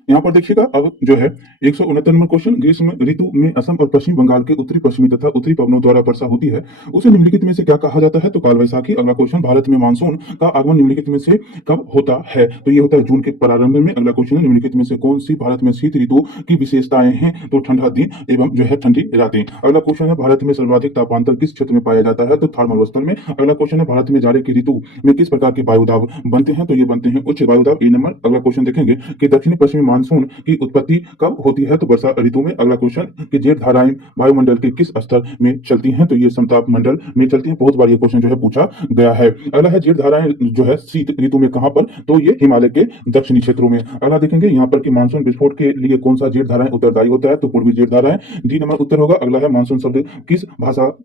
यहाँ पर देखिएगा, अब जो है 169 नंबर क्वेश्चन, ग्रीष्म ऋतु में असम और पश्चिम बंगाल के उत्तरी पश्चिमी तथा उत्तरी पवनों द्वारा वर्षा होती है, उसे निम्नलिखित में से क्या कहा जाता है? तो काल वैसाखी। अगला क्वेश्चन, भारत में मानसून का आगमन निम्नलिखित में से कब होता है? तो ये होता है जून के प्रारंभ में। अगला क्वेश्चन, निम्नलिखित में से कौन सी भारत में शीत ऋतु की विशेषताएं हैं? तो ठंडा दिन एवं जो है ठंडी रातें। अगला क्वेश्चन है, भारत में सर्वाधिक तापांतर किस क्षेत्र में पाया जाता है? तो थर्मल अवस्थल में। अगला क्वेश्चन है, भारत में जाड़े की ऋतु में किस प्रकार के वायुदाब बनते हैं? तो ये बनते हैं उच्च वायुदाब, ए नंबर। अगला क्वेश्चन देखेंगे कि दक्षिणी पश्चिमी मानसून की उत्पत्ति कब होती है? तो वर्षा ऋतु में। अगला क्वेश्चन, कि जेठ धाराएं वायुमंडल के किस स्तर में चलती हैं? तो ये समताप मंडल में चलती हैं। बहुत बार ये क्वेश्चन जो है पूछा गया है। अगला है, जेठ धाराएं जो है शीत ऋतु में कहां पर? तो ये हिमालय के दक्षिणी क्षेत्रों में। अगला देखेंगे, यहाँ पर कि मानसून विस्फोट के लिए कौन सा जेठ धाराएं उत्तरदायी होता है? तो पूर्वी जेठ धाराएं, डी नंबर उत्तर होगा। अगला है, मानसून शब्द किस भाषा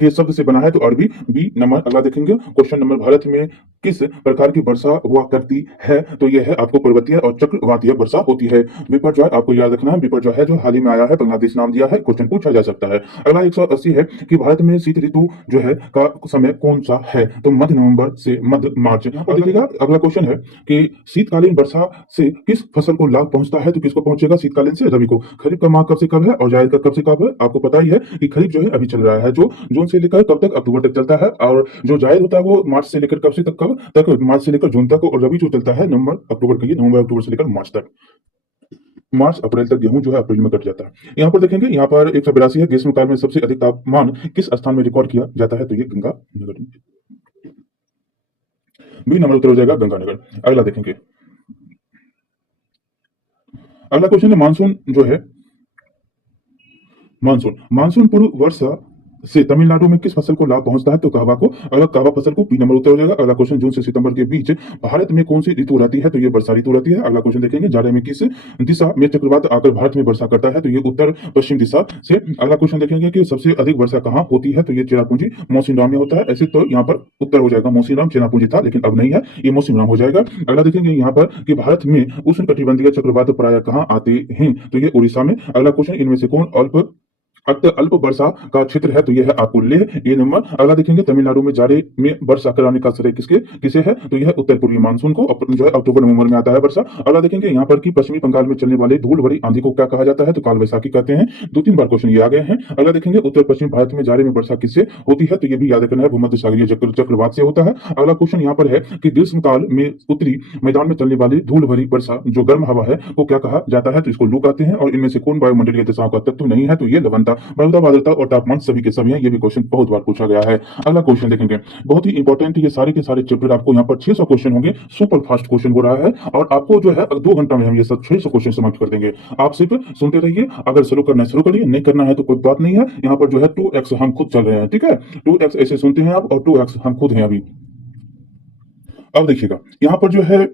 के शब्द से बना है? तो अरबी, बी नंबर। अगला देखेंगे, क्वेश्चन नंबर, भारत में किस प्रकार की वर्षा हुआ करती है? तो यह है आपको पर्वतीय और चक्रवातीय वर्षा होती है। बिपरजॉय आपको याद रखना है, बिपरजॉय है जो हाल ही में आया है, बांग्लादेश नाम दिया है, क्वेश्चन पूछा जा सकता है। अगला 180 है कि भारत में शीत ऋतु जो है का समय कौन सा है? तो मध्य नवंबर से मध्य मार्च। और देखिएगा, अगला क्वेश्चन है कि शीतकालीन वर्षा से किस फसल को लाभ पहुंचता है? तो किसको पहुंचेगा शीतकालीन से? रबी को। खरीफ का माह कब से कब है और जायद का कब से कब है? आपको पता ही है कि खरीफ जो है अभी चल रहा है, जो जून से लेकर कब तक? अक्टूबर तक चलता है। और जो जायद होता है वो मार्च से लेकर कब से तक? कब तक? मार्च से लेकर जून तक। और रबी जो चलता है नवंबर अक्टूबर के लिए, नवंबर अक्टूबर से लेकर मार्च तक। मार्च अप्रैल तक गेहूं जो है अप्रैल में कट जाता है। यहाँ पर देखेंगे, यहाँ पर 182 है, ग्रीष्म काल में सबसे अधिक तापमान किस स्थान में रिकॉर्ड किया जाता है? तो ये गंगानगर में। बी नंबर उत्तर हो जाएगा गंगानगर। अगला देखेंगे, अगला क्वेश्चन है, मानसून जो है मानसून पूर्व वर्षा से तमिलनाडु में किस फसल को लाभ पहुंचता है? तो कहवा को। अगला कहवा फसल को, बी नंबर उत्तर हो जाएगा। अगला क्वेश्चन, जून से सितंबर के बीच भारत में कौन सी ऋतु रहती है? तो ये वर्षा ऋतु रहती है। अगला क्वेश्चन देखेंगे, जाड़े में किस दिशा में चक्रवात आकर भारत में वर्षा करता है? तो ये उत्तर पश्चिम दिशा से। अगला क्वेश्चन देखेंगे कि सबसे अधिक वर्षा कहाँ होती है? तो ये चेरापूंजी मौसीनराम में होता है। ऐसे तो यहाँ पर उत्तर हो जाएगा मौसीनराम, चेरापूंजी था लेकिन अब नहीं है, ये मौसीनराम हो जाएगा। अगला देखेंगे यहाँ पर कि भारत में उष्ण कटिबंधीय चक्रवात प्रायः कहाँ आते हैं? तो ये उड़ीसा में। अगला क्वेश्चन, इनमें से कौन अल्प वर्षा का क्षेत्र है? तो यह है आपको लेह, ये नंबर। अगला देखेंगे, तमिलनाडु में जाड़े में वर्षा कराने का श्रेय किसे है? तो यह उत्तर पूर्वी मानसून को, जो है अक्टूबर नवंबर में आता है वर्षा। अगला देखेंगे, यहाँ पर कि पश्चिमी बंगाल में चलने वाले धूल भरी आंधी को क्या कहा जाता है? तो काल वैसाखी कहते हैं। 2-3 बार क्वेश्चन ये आ गए हैं। अगला देखेंगे, उत्तर पश्चिम भारत में जाड़े में वर्षा किससे होती है? तो ये भी याद रखना है, भूमध्य सागरीय चक्रवात से होता है। अगला क्वेश्चन यहाँ पर है कि ग्रीष्म काल में उत्तरी मैदान में चलने वाली धूल भरी वर्षा जो गर्म हवा है वो क्या कहा जाता है? तो इसको लू कहते हैं। और इनमें से कौन वायुमंडलीय दशाओं का तत्व नहीं है? तो ये लवणता, आर्द्रता और तापमान सभी के सभी हैं। ये भी क्वेश्चन बहुत बार पूछा गया है। अगला क्वेश्चन देखेंगे, बहुत ही इंपॉर्टेंट, ये सारे के सारे चैप्टर आपको यहाँ पर 600 क्वेश्चन होंगे, सुपर फास्ट क्वेश्चन हो रहा है और आपको जो है 2 घंटा में हम ये सब 600 क्वेश्चन समाप्त कर देंगे। आप सिर्फ सुनते रहिए, अगर शुरू करना है शुरू करिए, नहीं करना है तो कोई बात नहीं है। यहाँ पर जो है 2x हम खुद चल रहे हैं, ठीक है, 2x ऐसे सुनते हैं आप और 2x हम खुद हैं अभी। अब देखिएगा, यहाँ पर जो है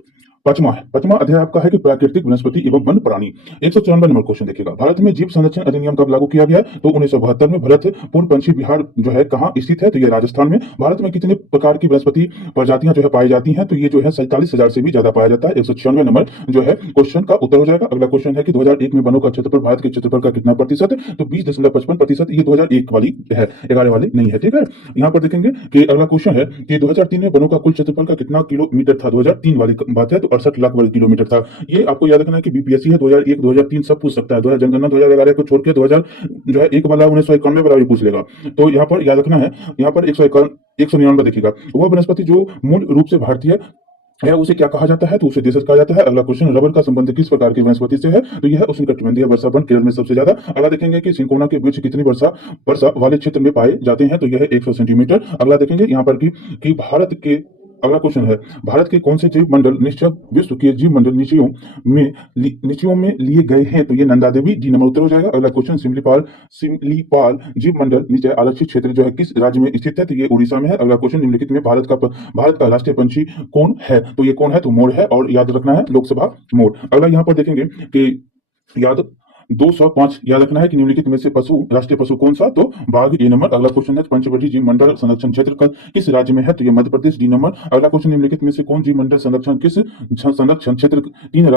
पांचवा अध्याय आपका है कि प्राकृतिक वनस्पति एवं वन्य प्राणी। 194 नंबर क्वेश्चन देखिएगा, भारत में जीव संरक्षण अधिनियम कब लागू किया गया? तो 1972 में। भरतपुर पंछी विहार जो है कहाँ स्थित है? तो ये राजस्थान में। भारत में कितने प्रकार की वनस्पति प्रजातियां जो है पाई जाती हैं? तो ये जो है 47,000 से भी ज्यादा पाया जाता है। 196 नंबर जो है क्वेश्चन का उत्तर हो जाएगा। अगला क्वेश्चन है कि 2001 में वनों का क्षेत्रफल भारत के क्षेत्रफल का कितना प्रतिशत? तो 20.55%। ये 2001 वाली है, 11 वाली नहीं है, ठीक है। यहाँ पर देखेंगे कि अगला क्वेश्चन है कि 2003 में वनों का कुल क्षेत्रफल का कितना किलोमीटर था? 2003 वाली बात है। तो 168 लाख वर्ग किलोमीटर था। ये आपको याद रखना है कि बीपीएससी है 2001 2003 सब पूछ सकता है, 2000 जनगणना 2011 को छोड़ के 2000 जो है एक वाला 1991 वाला भी पूछ लेगा। तो यहाँ पर याद रखना है, यहाँ पर 199 देखिएगा, वह वनस्पति जो मूल रूप से भारतीय है उसे क्या कहा जाता है, तो उसे देशज कहा जाता है। अगला क्वेश्चन, रबर का संबंध किस प्रकार की वनस्पति से है, तो यह उष्णकटिबंधीय वर्षावन केरल में सबसे ज्यादा। अगला देखेंगे कि सिंकोना के वृक्ष कितनी वर्षा वर्षा वाले क्षेत्र में पाए जाते हैं, तो यह 100 सेंटीमीटर। अगला देखेंगे यहाँ पर कि भारत के, अगला क्वेश्चन है, भारत के कौन से जीव मंडल निश्चय विश्व के जीव मंडल नीचियों में लिए गए हैं, तो ये नंदा देवी, डी नंबर उत्तर हो जाएगा। अगला क्वेश्चन, सिमलीपाल जीव मंडल निश्चय आरक्षित क्षेत्र जो है किस राज्य में स्थित है, तो ये उड़ीसा में है। अगला क्वेश्चन, निम्नलिखित में भारत का राष्ट्रीय पंछी कौन है, तो ये कौन है, तो मोर है, और याद रखना है लोकसभा मोर। अगला यहाँ पर देखेंगे कि याद 205 याद रखना है कि निम्नलिखित में से पशु राष्ट्रीय पशु कौन सा, तो बाघ, ए नंबर। अगला क्वेश्चन है, पंचवटी जीव मंडल संरक्षण क्षेत्र का किस राज्य में है, तो ये मध्य प्रदेश, डी नंबर। अगला क्वेश्चन, निम्नलिखित में से कौन जीव मंडल संरक्षण क्षेत्र तीन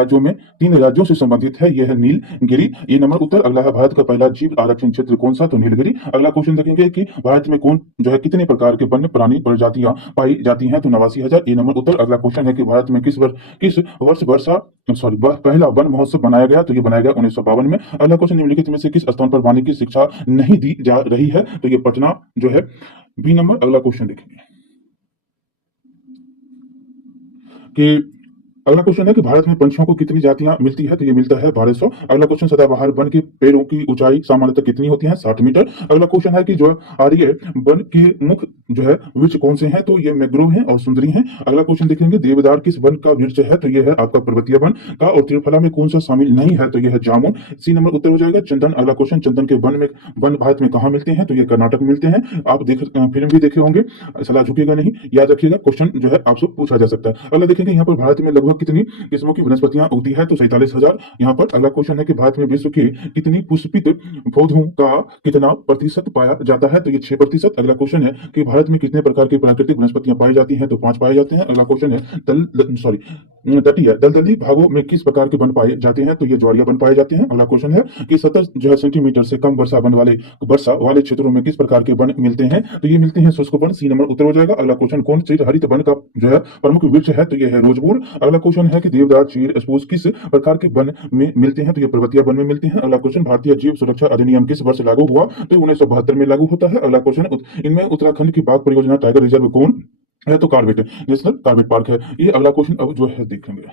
राज्यों से संबंधित है, यह है नीलगिरी, ए नंबर उत्तर। अगला है, भारत का पहला जीव आरक्षण क्षेत्र कौन सा, तो नीलगिरी। अगला क्वेश्चन देखेंगे कि भारत में कौन जो है कितने प्रकार के वन्य प्राणी प्रजातियां पाई जाती हैं, तो 89,000, ए नंबर उत्तर। अगला क्वेश्चन है कि भारत में किस वर्ष पहला वन महोत्सव बनाया गया, तो ये बनाया गया 1952 में। अगला क्वेश्चन, निम्नलिखित में से किस स्थान पर वानिकी की शिक्षा नहीं दी जा रही है, तो ये पटना जो है, बी नंबर। अगला क्वेश्चन देखेंगे कि अगला क्वेश्चन है कि भारत में पंछियों को कितनी जातियां मिलती है, तो ये मिलता है 1200। अगला क्वेश्चन, सदाबहार वन के पेड़ों की ऊंचाई सामान्यतः कितनी होती है, 60 मीटर। अगला क्वेश्चन है कि जो आर्य वन के मुख्य जो है वृक्ष कौन से हैं, तो ये मैंग्रोव हैं और सुंदरी हैं। अगला क्वेश्चन देखेंगे, देवदार किस वन का वृक्ष है, तो ये है आपका पर्वतीय वन का। और त्रिफला में कौन सा शामिल नहीं है, तो ये है जामुन, सी नंबर उत्तर हो जाएगा। चंदन, अगला क्वेश्चन, चंदन के वन भारत में कहाँ मिलते हैं, तो ये कर्नाटक में मिलते हैं। आप फिल्म भी देखे होंगे, सलाह झुकेगा नहीं, याद रखिएगा, क्वेश्चन जो है आपसे पूछा जा सकता है। अगला देखेंगे यहाँ पर भारत में लगभग कितनी किस्मों की वनस्पतियां उगती है, तो 47,000 यहाँ पर। अगला क्वेश्चन है कि भारत में विश्व के कितनी पुष्पित पौधों का कितना प्रतिशत पाया जाता है, तो ये 6%। अगला क्वेश्चन है कि भारत में कितने प्रकार की प्राकृतिक वनस्पतियां पाई जाती हैं, तो 5 पाए जाते हैं। अगला क्वेश्चन है, दलदली भागों में किस प्रकार के वन पाए जाते हैं, तो ये ज्वारिया वन पाए जाते हैं। अगला क्वेश्चन है कि 70 सेंटीमीटर से कम वर्षा वाले क्षेत्रों में किस प्रकार के वन मिलते हैं, तो ये मिलते हैं शुष्क वन, सी नंबर उत्तर हो जाएगा। अगला क्वेश्चन, कौन से हरित वन का जो है प्रमुख वृक्ष है, तो ये है रोजबूर। अगला क्वेश्चन है कि देवदार, चीड़, स्पूस किस प्रकार के वन में मिलते हैं, तो ये पर्वतीय वन में मिलते हैं। अगला क्वेश्चन, भारतीय जीव सुरक्षा अधिनियम किस वर्ष लागू हुआ, तो 1972 में लागू होता है। अगला क्वेश्चन, इनमें उत्तराखंड की बाघ परियोजना टाइगर रिजर्व कौन है, तो कार्बेट नेशनल कार्बेट पार्क है ये। अगला क्वेश्चन अब जो है देखेंगे,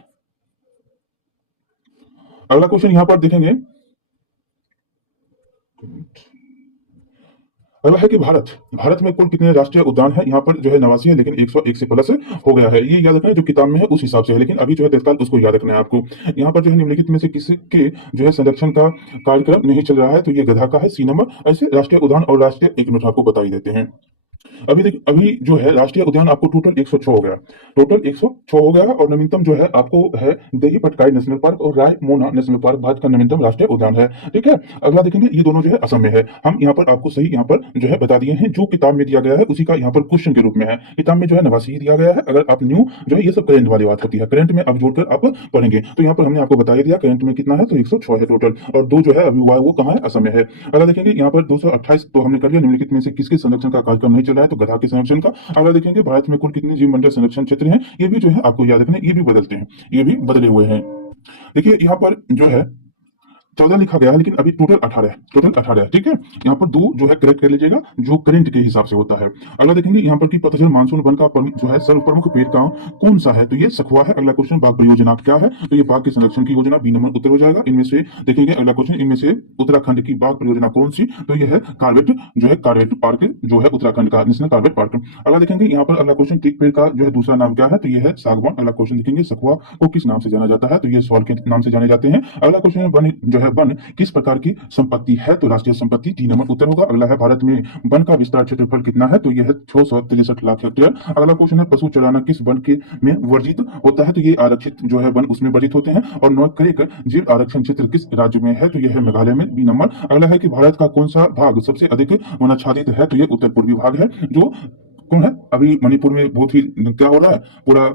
अगला क्वेश्चन यहाँ पर देखेंगे, अगला है कि भारत में कुल कितने राष्ट्रीय उद्यान है, यहाँ पर जो है 89 है, लेकिन 101 से प्लस हो गया है। ये याद रखना है, जो किताब में है उस हिसाब से है, लेकिन अभी जो है तत्काल उसको याद रखना है आपको। यहाँ पर जो है निम्नलिखित में से किसके जो है संरक्षण का कार्यक्रम नहीं चल रहा है, तो ये गधा का है, सी नंबर। ऐसे राष्ट्रीय उद्यान और राष्ट्रीय एक मिनट आपको बता ही देते हैं। अभी जो है राष्ट्रीय उद्यान आपको टोटल 106 हो गया, टोटल 106 हो गया। और नवीनतम जो है आपको है देही पटकाई नेशनल पार्क और रायमोना नेशनल पार्क भारत का नवीनतम राष्ट्रीय उद्यान है, ठीक है। अगला देखेंगे, ये दोनों जो है असम में है। हम यहाँ पर आपको सही यहाँ पर जो है बता दिए हैं, जो किताब में दिया गया है उसी का यहाँ पर क्वेश्चन के रूप में है। किताब में जो है 89 दिया गया है। अगर आप न्यू जो है, ये सब करंट वाली बात होती है, करंट में आप जोड़कर आप पढ़ेंगे, तो यहाँ पर हमने आपको बता दिया करंट में कितना है, तो 106 है टोटल, और 2 जो है अभी हुआ है वो कहाँ है, असम में है। अगला देखेंगे यहाँ पर 228 तो हमने कर लिया। निम्नलिखित में से किसके संरक्षण का कार्यक्रम नहीं चल रहा है, तो गधा के संरक्षण का। अगला देखेंगे, भारत में कुल कितने जीव मंडल संरक्षण क्षेत्र हैं, ये भी जो है आपको याद रखना है, ये भी बदलते हैं, ये भी बदले हुए हैं। देखिए यहाँ पर जो है 14 लिखा गया है, लेकिन अभी टोटल 18 है, टोटल 18 है, ठीक है। यहाँ पर 2 जो है करेक्ट कर लीजिएगा, जो करंट के हिसाब से होता है। अगला देखेंगे यहाँ पर कि पतझड़ मानसून वन का जो है सर्व प्रमुख पेड़ का कौन सा है, तो ये सखुआ है। अगला क्वेश्चन, बाघ परियोजना क्या है, तो ये बाघ के संरक्षण की योजना, बी नंबर उत्तर हो जाएगा। इनमें से देखेंगे, अगला क्वेश्चन, इनमें से उत्तराखंड की बाघ परियोजना कौन सी, तो ये है कार्बेट जो है कार्बेट पार्क जो है उत्तराखंड का नेशनल कार्बेट पार्क। अगला देखेंगे यहाँ पर अगला क्वेश्चन, टीक पेड़ का जो है दूसरा नाम क्या है, तो ये है सागवान। अगला क्वेश्चन देखेंगे, सखुआ को किस नाम से जाना जाता है, तो ये सॉल के नाम से जाने जाते हैं। अगला क्वेश्चन, वन जो है वन किस प्रकार की संपत्ति है, तो राष्ट्रीय संपत्ति, डी नंबर उत्तर होगा। अगला है, भारत में वन का विस्तार क्षेत्रफल कितना है, तो यह है 663 लाख हेक्टेयर। अगला क्वेश्चन है, पशु चराना किस वन के में वर्जित होता है, तो ये आरक्षित जो है वन उसमें वर्जित होते हैं। और नौकरेक जीव आरक्षण क्षेत्र किस राज्य में है, तो यह है मेघालय में, बी नंबर। अगला है कि भारत का कौन सा भाग सबसे अधिक वनाच्छादित है, तो ये उत्तर पूर्वी भाग है, जो कौन है, अभी मणिपुर में बहुत ही क्या हो रहा है, पूरा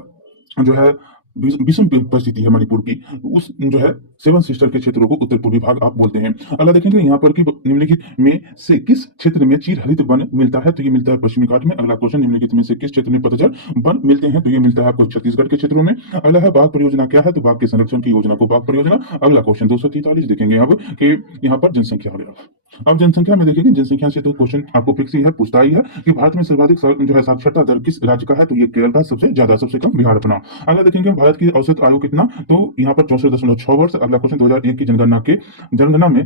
जो है विषम परिस्थिति है मणिपुर की, उस जो है सेवन सिस्टर के क्षेत्रों को उत्तर पूर्वी भाग आप बोलते हैं। अगला देखेंगे यहाँ पर कि निम्नलिखित में से किस क्षेत्र में चिरहरित वन मिलता है, तो ये मिलता है पश्चिमी घाट में। अगला क्वेश्चन, निम्नलिखित में से किस क्षेत्र में पतझड़ वन मिलते हैं, तो ये मिलता है आपको छत्तीसगढ़ के क्षेत्रों में। अगला है बाघ परियोजना क्या है, तो बाघ के संरक्षण की योजना को बाघ परियोजना। अगला क्वेश्चन 243 देखेंगे अब कि यहाँ पर जनसंख्या वगैरह। अब जनसंख्या में देखेंगे, जनसंख्या से तो क्वेश्चन आपको फिक्स ही है, पूछता ही है कि भारत में सर्वाधिक जो है साक्षरता दर किस राज्य का है, तो ये केरल का सबसे ज्यादा, सबसे कम बिहार अपना। अगला देखेंगे भारत की औसत आयु कितना, तो यहाँ पर 64.6 वर्ष। अगला क्वेश्चन 2001 की जनगणना में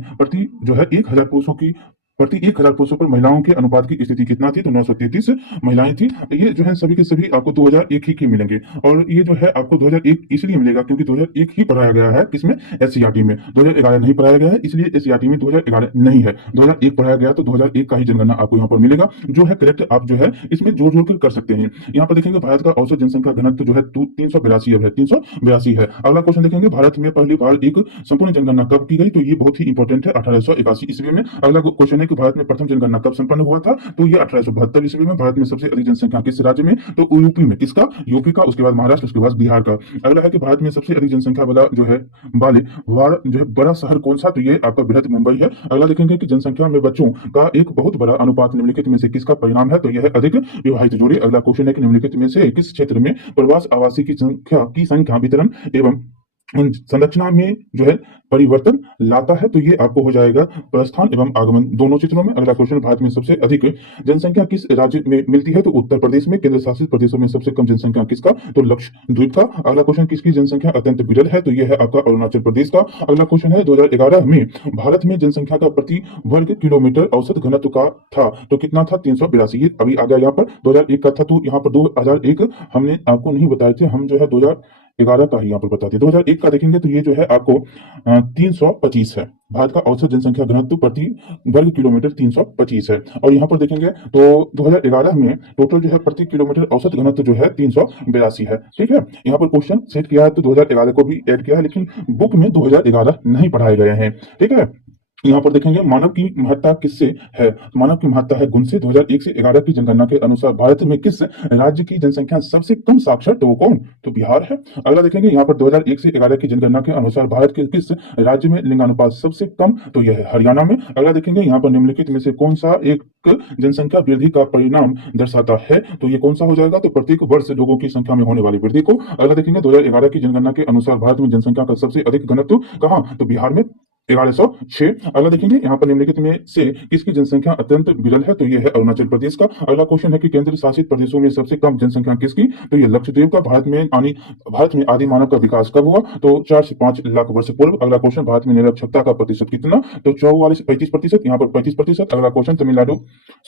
जो है 1000 पुरुषों की प्रति 1000 पुरुषों पर महिलाओं के अनुपात की स्थिति कितना थी, तो 933 महिलाएं थी। ये जो है सभी के सभी आपको 2001 ही की मिलेंगे, और ये जो है आपको 2001 इसलिए मिलेगा क्योंकि 2001 ही पढ़ाया गया है, किसमें, एससीईआरटी में। 2011 नहीं पढ़ाया गया है, इसलिए एससीईआरटी में 2011 नहीं है, 2001 पढ़ाया गया, तो 2001 का ही जनगणना आपको यहाँ पर मिलेगा, जो है करेक्ट। आप जो है इसमें जोड़ जोड़ कर सकते हैं। यहाँ पर देखेंगे भारत का औसत जनसंख्या घनत्व जो है 382 है, 382 है। अगला क्वेश्चन देखेंगे, भारत में पहली बार एक संपूर्ण जनगणना कब की गई, तो ये बहुत ही इंपॉर्टेंट है, 1881 ईस्वी में। अगला क्वेश्चन है कि भारत में प्रथम जनगणना कब संपन्न हुआ था, तो ये 1872 ईस्वी में। भारत में सबसे अधिक जनसंख्या किस राज्य में, तो यूपी में। किसका, यूपी का, उसके बाद महाराष्ट्र, उसके बाद बिहार का। अगला है कि भारत में सबसे अधिक जनसंख्या वाला जो है जो है बड़ा शहर कौन सा, तो ये आपका बृहद मुंबई है। अगला देखेंगे कि जनसंख्या में बच्चों का एक बहुत बड़ा अनुपात निम्नलिखित में से किसका परिणाम है, तो यह है अधिक विवाहित जोड़ी। अगला क्वेश्चन है कि निम्नलिखित में से किस क्षेत्र में प्रवास आवासी की संख्या वितरण एवं संरचना में जो है परिवर्तन लाता है, तो ये आपको हो जाएगा प्रस्थान एवं आगमन दोनों क्षेत्रों में। अगला क्वेश्चन, भारत में सबसे अधिक जनसंख्या किस राज्य में मिलती है, तो उत्तर प्रदेश में। केंद्र शासित प्रदेशों में सबसे कम जनसंख्या किसका, तो लक्षद्वीप का। अगला क्वेश्चन, किसकी जनसंख्या अत्यंत विरल है, तो यह है आपका अरुणाचल प्रदेश का। अगला क्वेश्चन है 2011 में भारत में जनसंख्या का प्रति वर्ग किलोमीटर औसत घनत्व का था, तो कितना था, 382। ये अभी आ गया यहाँ पर 2001 का था, तो यहाँ पर 2001 हमने आपको नहीं बताए थे, हम जो है 2011 का ही यहाँ पर बताते हैं। 2001 का देखेंगे तो ये जो है आपको 325 है। भारत का औसत जनसंख्या घनत्व प्रति वर्ग किलोमीटर 325 है। और यहाँ पर देखेंगे तो 2011 में टोटल जो है प्रति किलोमीटर औसत घनत्व जो है 382 है। ठीक है, यहाँ पर क्वेश्चन सेट किया है तो 2011 को भी ऐड किया है, लेकिन बुक में 2011 नहीं पढ़ाए गए हैं। ठीक है, यहाँ पर देखेंगे मानव की महत्ता किससे है, मानव की महत्ता है गुण से। 2001 से 11 की जनगणना के अनुसार भारत में किस राज्य की जनसंख्या सबसे कम साक्षर, तो वो कौन, तो बिहार है। अगला देखेंगे यहाँ पर 2001 से 11 की जनगणना के अनुसार भारत के किस राज्य में लिंगानुपात सबसे कम, तो यह है हरियाणा में। अगला देखेंगे यहाँ पर निम्नलिखित में से कौन सा एक जनसंख्या वृद्धि का परिणाम दर्शाता है, तो ये कौन सा हो जाएगा, तो प्रत्येक वर्ष लोगों की संख्या में होने वाली वृद्धि को। अगला देखेंगे 2011 की जनगणना के अनुसार भारत में जनसंख्या का सबसे अधिक घनत्व कहाँ, तो बिहार में, 1106। अगला देखेंगे यहाँ पर निम्नलिखित में से किसकी जनसंख्या अत्यंत विरल है, तो यह है अरुणाचल प्रदेश का। अगला क्वेश्चन है कि केंद्र शासित प्रदेशों में सबसे कम जनसंख्या किसकी, तो यह लक्षद्वीप का। भारत में आदि मानव का विकास कब हुआ, तो 4 से 5 लाख वर्ष पूर्व। अगला क्वेश्चन, भारत में निरक्षरता का प्रतिशत कितना, तो 35%, यहाँ पर 35%। अगला क्वेश्चन, तमिलनाडु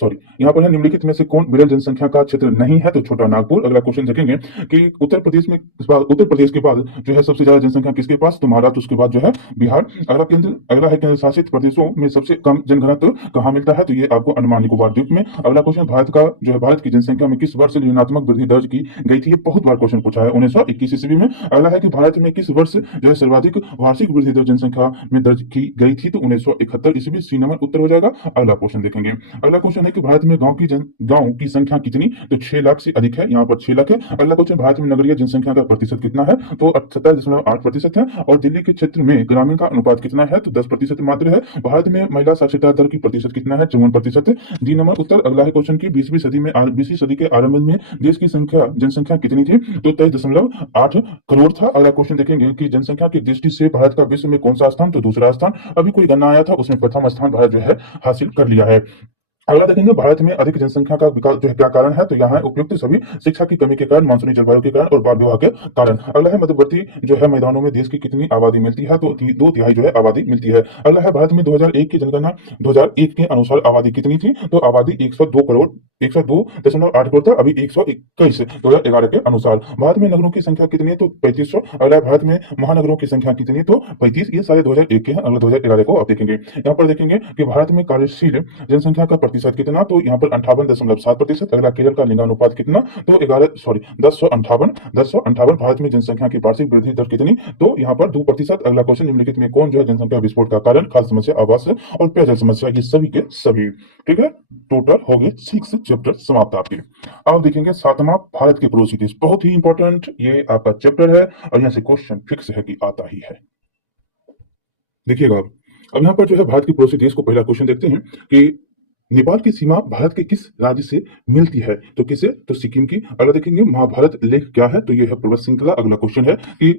यहाँ पर है निम्नलिखित में से कौन विरल जनसंख्या का क्षेत्र नहीं है, तो छोटा नागपुर। अगला क्वेश्चन देखेंगे कि उत्तर प्रदेश के बाद जो है सबसे ज्यादा जनसंख्या किसके पास, तो महाराष्ट्र, उसके बाद जो है बिहार। अगला है केंद्र शासित प्रदेशों में सबसे कम जनघनत्व कहाँ मिलता है, तो ये आपको अंडमान निकोबार द्वीप में। अगला क्वेश्चन, भारत की जनसंख्या में किस वर्ष ऋणात्मक वृद्धि दर्ज की गई थी, ये बहुत बार क्वेश्चन पूछा है, 1921 ईस्वी में। अगला है कि भारत में किस वर्ष जो है सर्वाधिक वार्षिक वृद्धि दर जनसंख्या में दर्ज की गई थी, तो 1971 ईस्वी। सी नंबर उत्तर हो जाएगा। अगला क्वेश्चन देखेंगे, अगला क्वेश्चन है कि भारत में गांव की संख्या कितनी, तो 6 लाख से अधिक है, यहाँ पर 6 लाख है। अगला क्वेश्चन, भारत में नगरीय जनसंख्या का प्रतिशत कितना है, तो 27.8% है। और दिल्ली के क्षेत्र में ग्रामीण का अनुपात कितना है, तो 10% मात्र है। भारत में महिला साक्षरता दर की प्रतिशत कितना है, 54%। डी नंबर उत्तर। अगला है क्वेश्चन की 20वीं सदी के आरंभ में देश की जनसंख्या कितनी थी, तो 23.8 करोड़ था। अगला क्वेश्चन देखेंगे कि जनसंख्या की दृष्टि से भारत का विश्व में कौन सा स्थान, तो दूसरा स्थान। अभी कोई गणना आया था उसमें प्रथम स्थान भारत जो है हासिल कर लिया है। अगला देखेंगे भारत में अधिक जनसंख्या का विकास जो है क्या कारण है, तो यहाँ उपयुक्त सभी शिक्षा की कमी के कारण, मानसूनी जलवायु के कारण और बाल विवाह के कारण। अगला है मध्यवर्ती जो है मैदानों में देश की कितनी आबादी मिलती है, तो 2/3 जो है आबादी मिलती है। अगला है भारत में 2001 की जनगणना 2001 के अनुसार आबादी कितनी थी, तो आबादी 102.8 करोड़ था, अभी 121 2011 के अनुसार। भारत में नगरों की संख्या कितनी है, तो 3500। अगला भारत में महानगरों की संख्या कितनी है, तो 35। ये सारे 2001 के हैं। अगला 2011 को आप देखेंगे, यहाँ पर देखेंगे कि भारत में कार्यशील जनसंख्या का प्रतिशत कितना, तो यहाँ पर 58.7%। अगला केरल का लिंगानुपात कितना, तो 10,58 भारत में जनसंख्या की वार्षिक वृद्धि दर कितनी, तो यहाँ पर 2%। अगला क्वेश्चन, निम्नलिखित में कौन जो है जनसंख्या विस्फोट का कारण, खाद्य समस्या, आवास और पेयजल समस्या, ये सभी के सभी। ठीक है, टोटल हो गए 6 चैप्टर समाप्त आपके। अब देखेंगे 7वां भारत के पड़ोसी देश, बहुत ही इंपॉर्टेंट ये आपका चैप्टर है और यहाँ से क्वेश्चन फिक्स है कि आता ही है। देखिएगा अब यहाँ पर जो है भारत के पड़ोसी देश को पहला क्वेश्चन देखते हैं कि नेपाल की सीमा भारत के किस राज्य से मिलती है, तो किसे, तो सिक्किम की। अगला देखेंगे महाभारत लेख क्या है, तो यह है पर्वत श्रृंखला। अगला क्वेश्चन है कि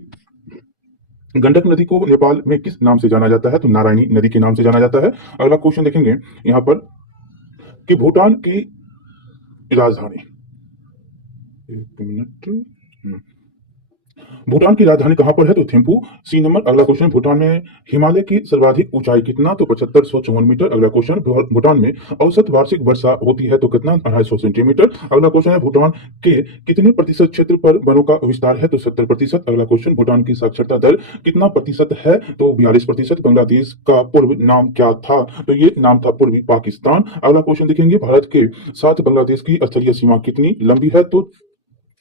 गंडक नदी को नेपाल में किस नाम से जाना जाता है, तो नारायणी नदी के नाम से जाना जाता है। अगला क्वेश्चन देखेंगे यहाँ पर कि भूटान की राजधानी, एक मिनट, भूटान की राजधानी कहां पर है, तो थिम्पू, सी नंबर। अगला क्वेश्चन, भूटान में हिमालय की सर्वाधिक ऊंचाई कितना, तो 7554 मीटर। अगला क्वेश्चन, भूटान में औसत वार्षिक वर्षा होती है तो कितना, 250 सेंटीमीटर। अगला क्वेश्चन है भूटान के कितने प्रतिशत क्षेत्र पर वनों का विस्तार है, तो 70%। अगला क्वेश्चन, भूटान की साक्षरता दर कितना प्रतिशत है, तो 42%। बांग्लादेश का पूर्व नाम क्या था, तो ये नाम था पूर्वी पाकिस्तान। अगला क्वेश्चन देखेंगे भारत के साथ बांग्लादेश की स्थलीय सीमा कितनी लंबी है, तो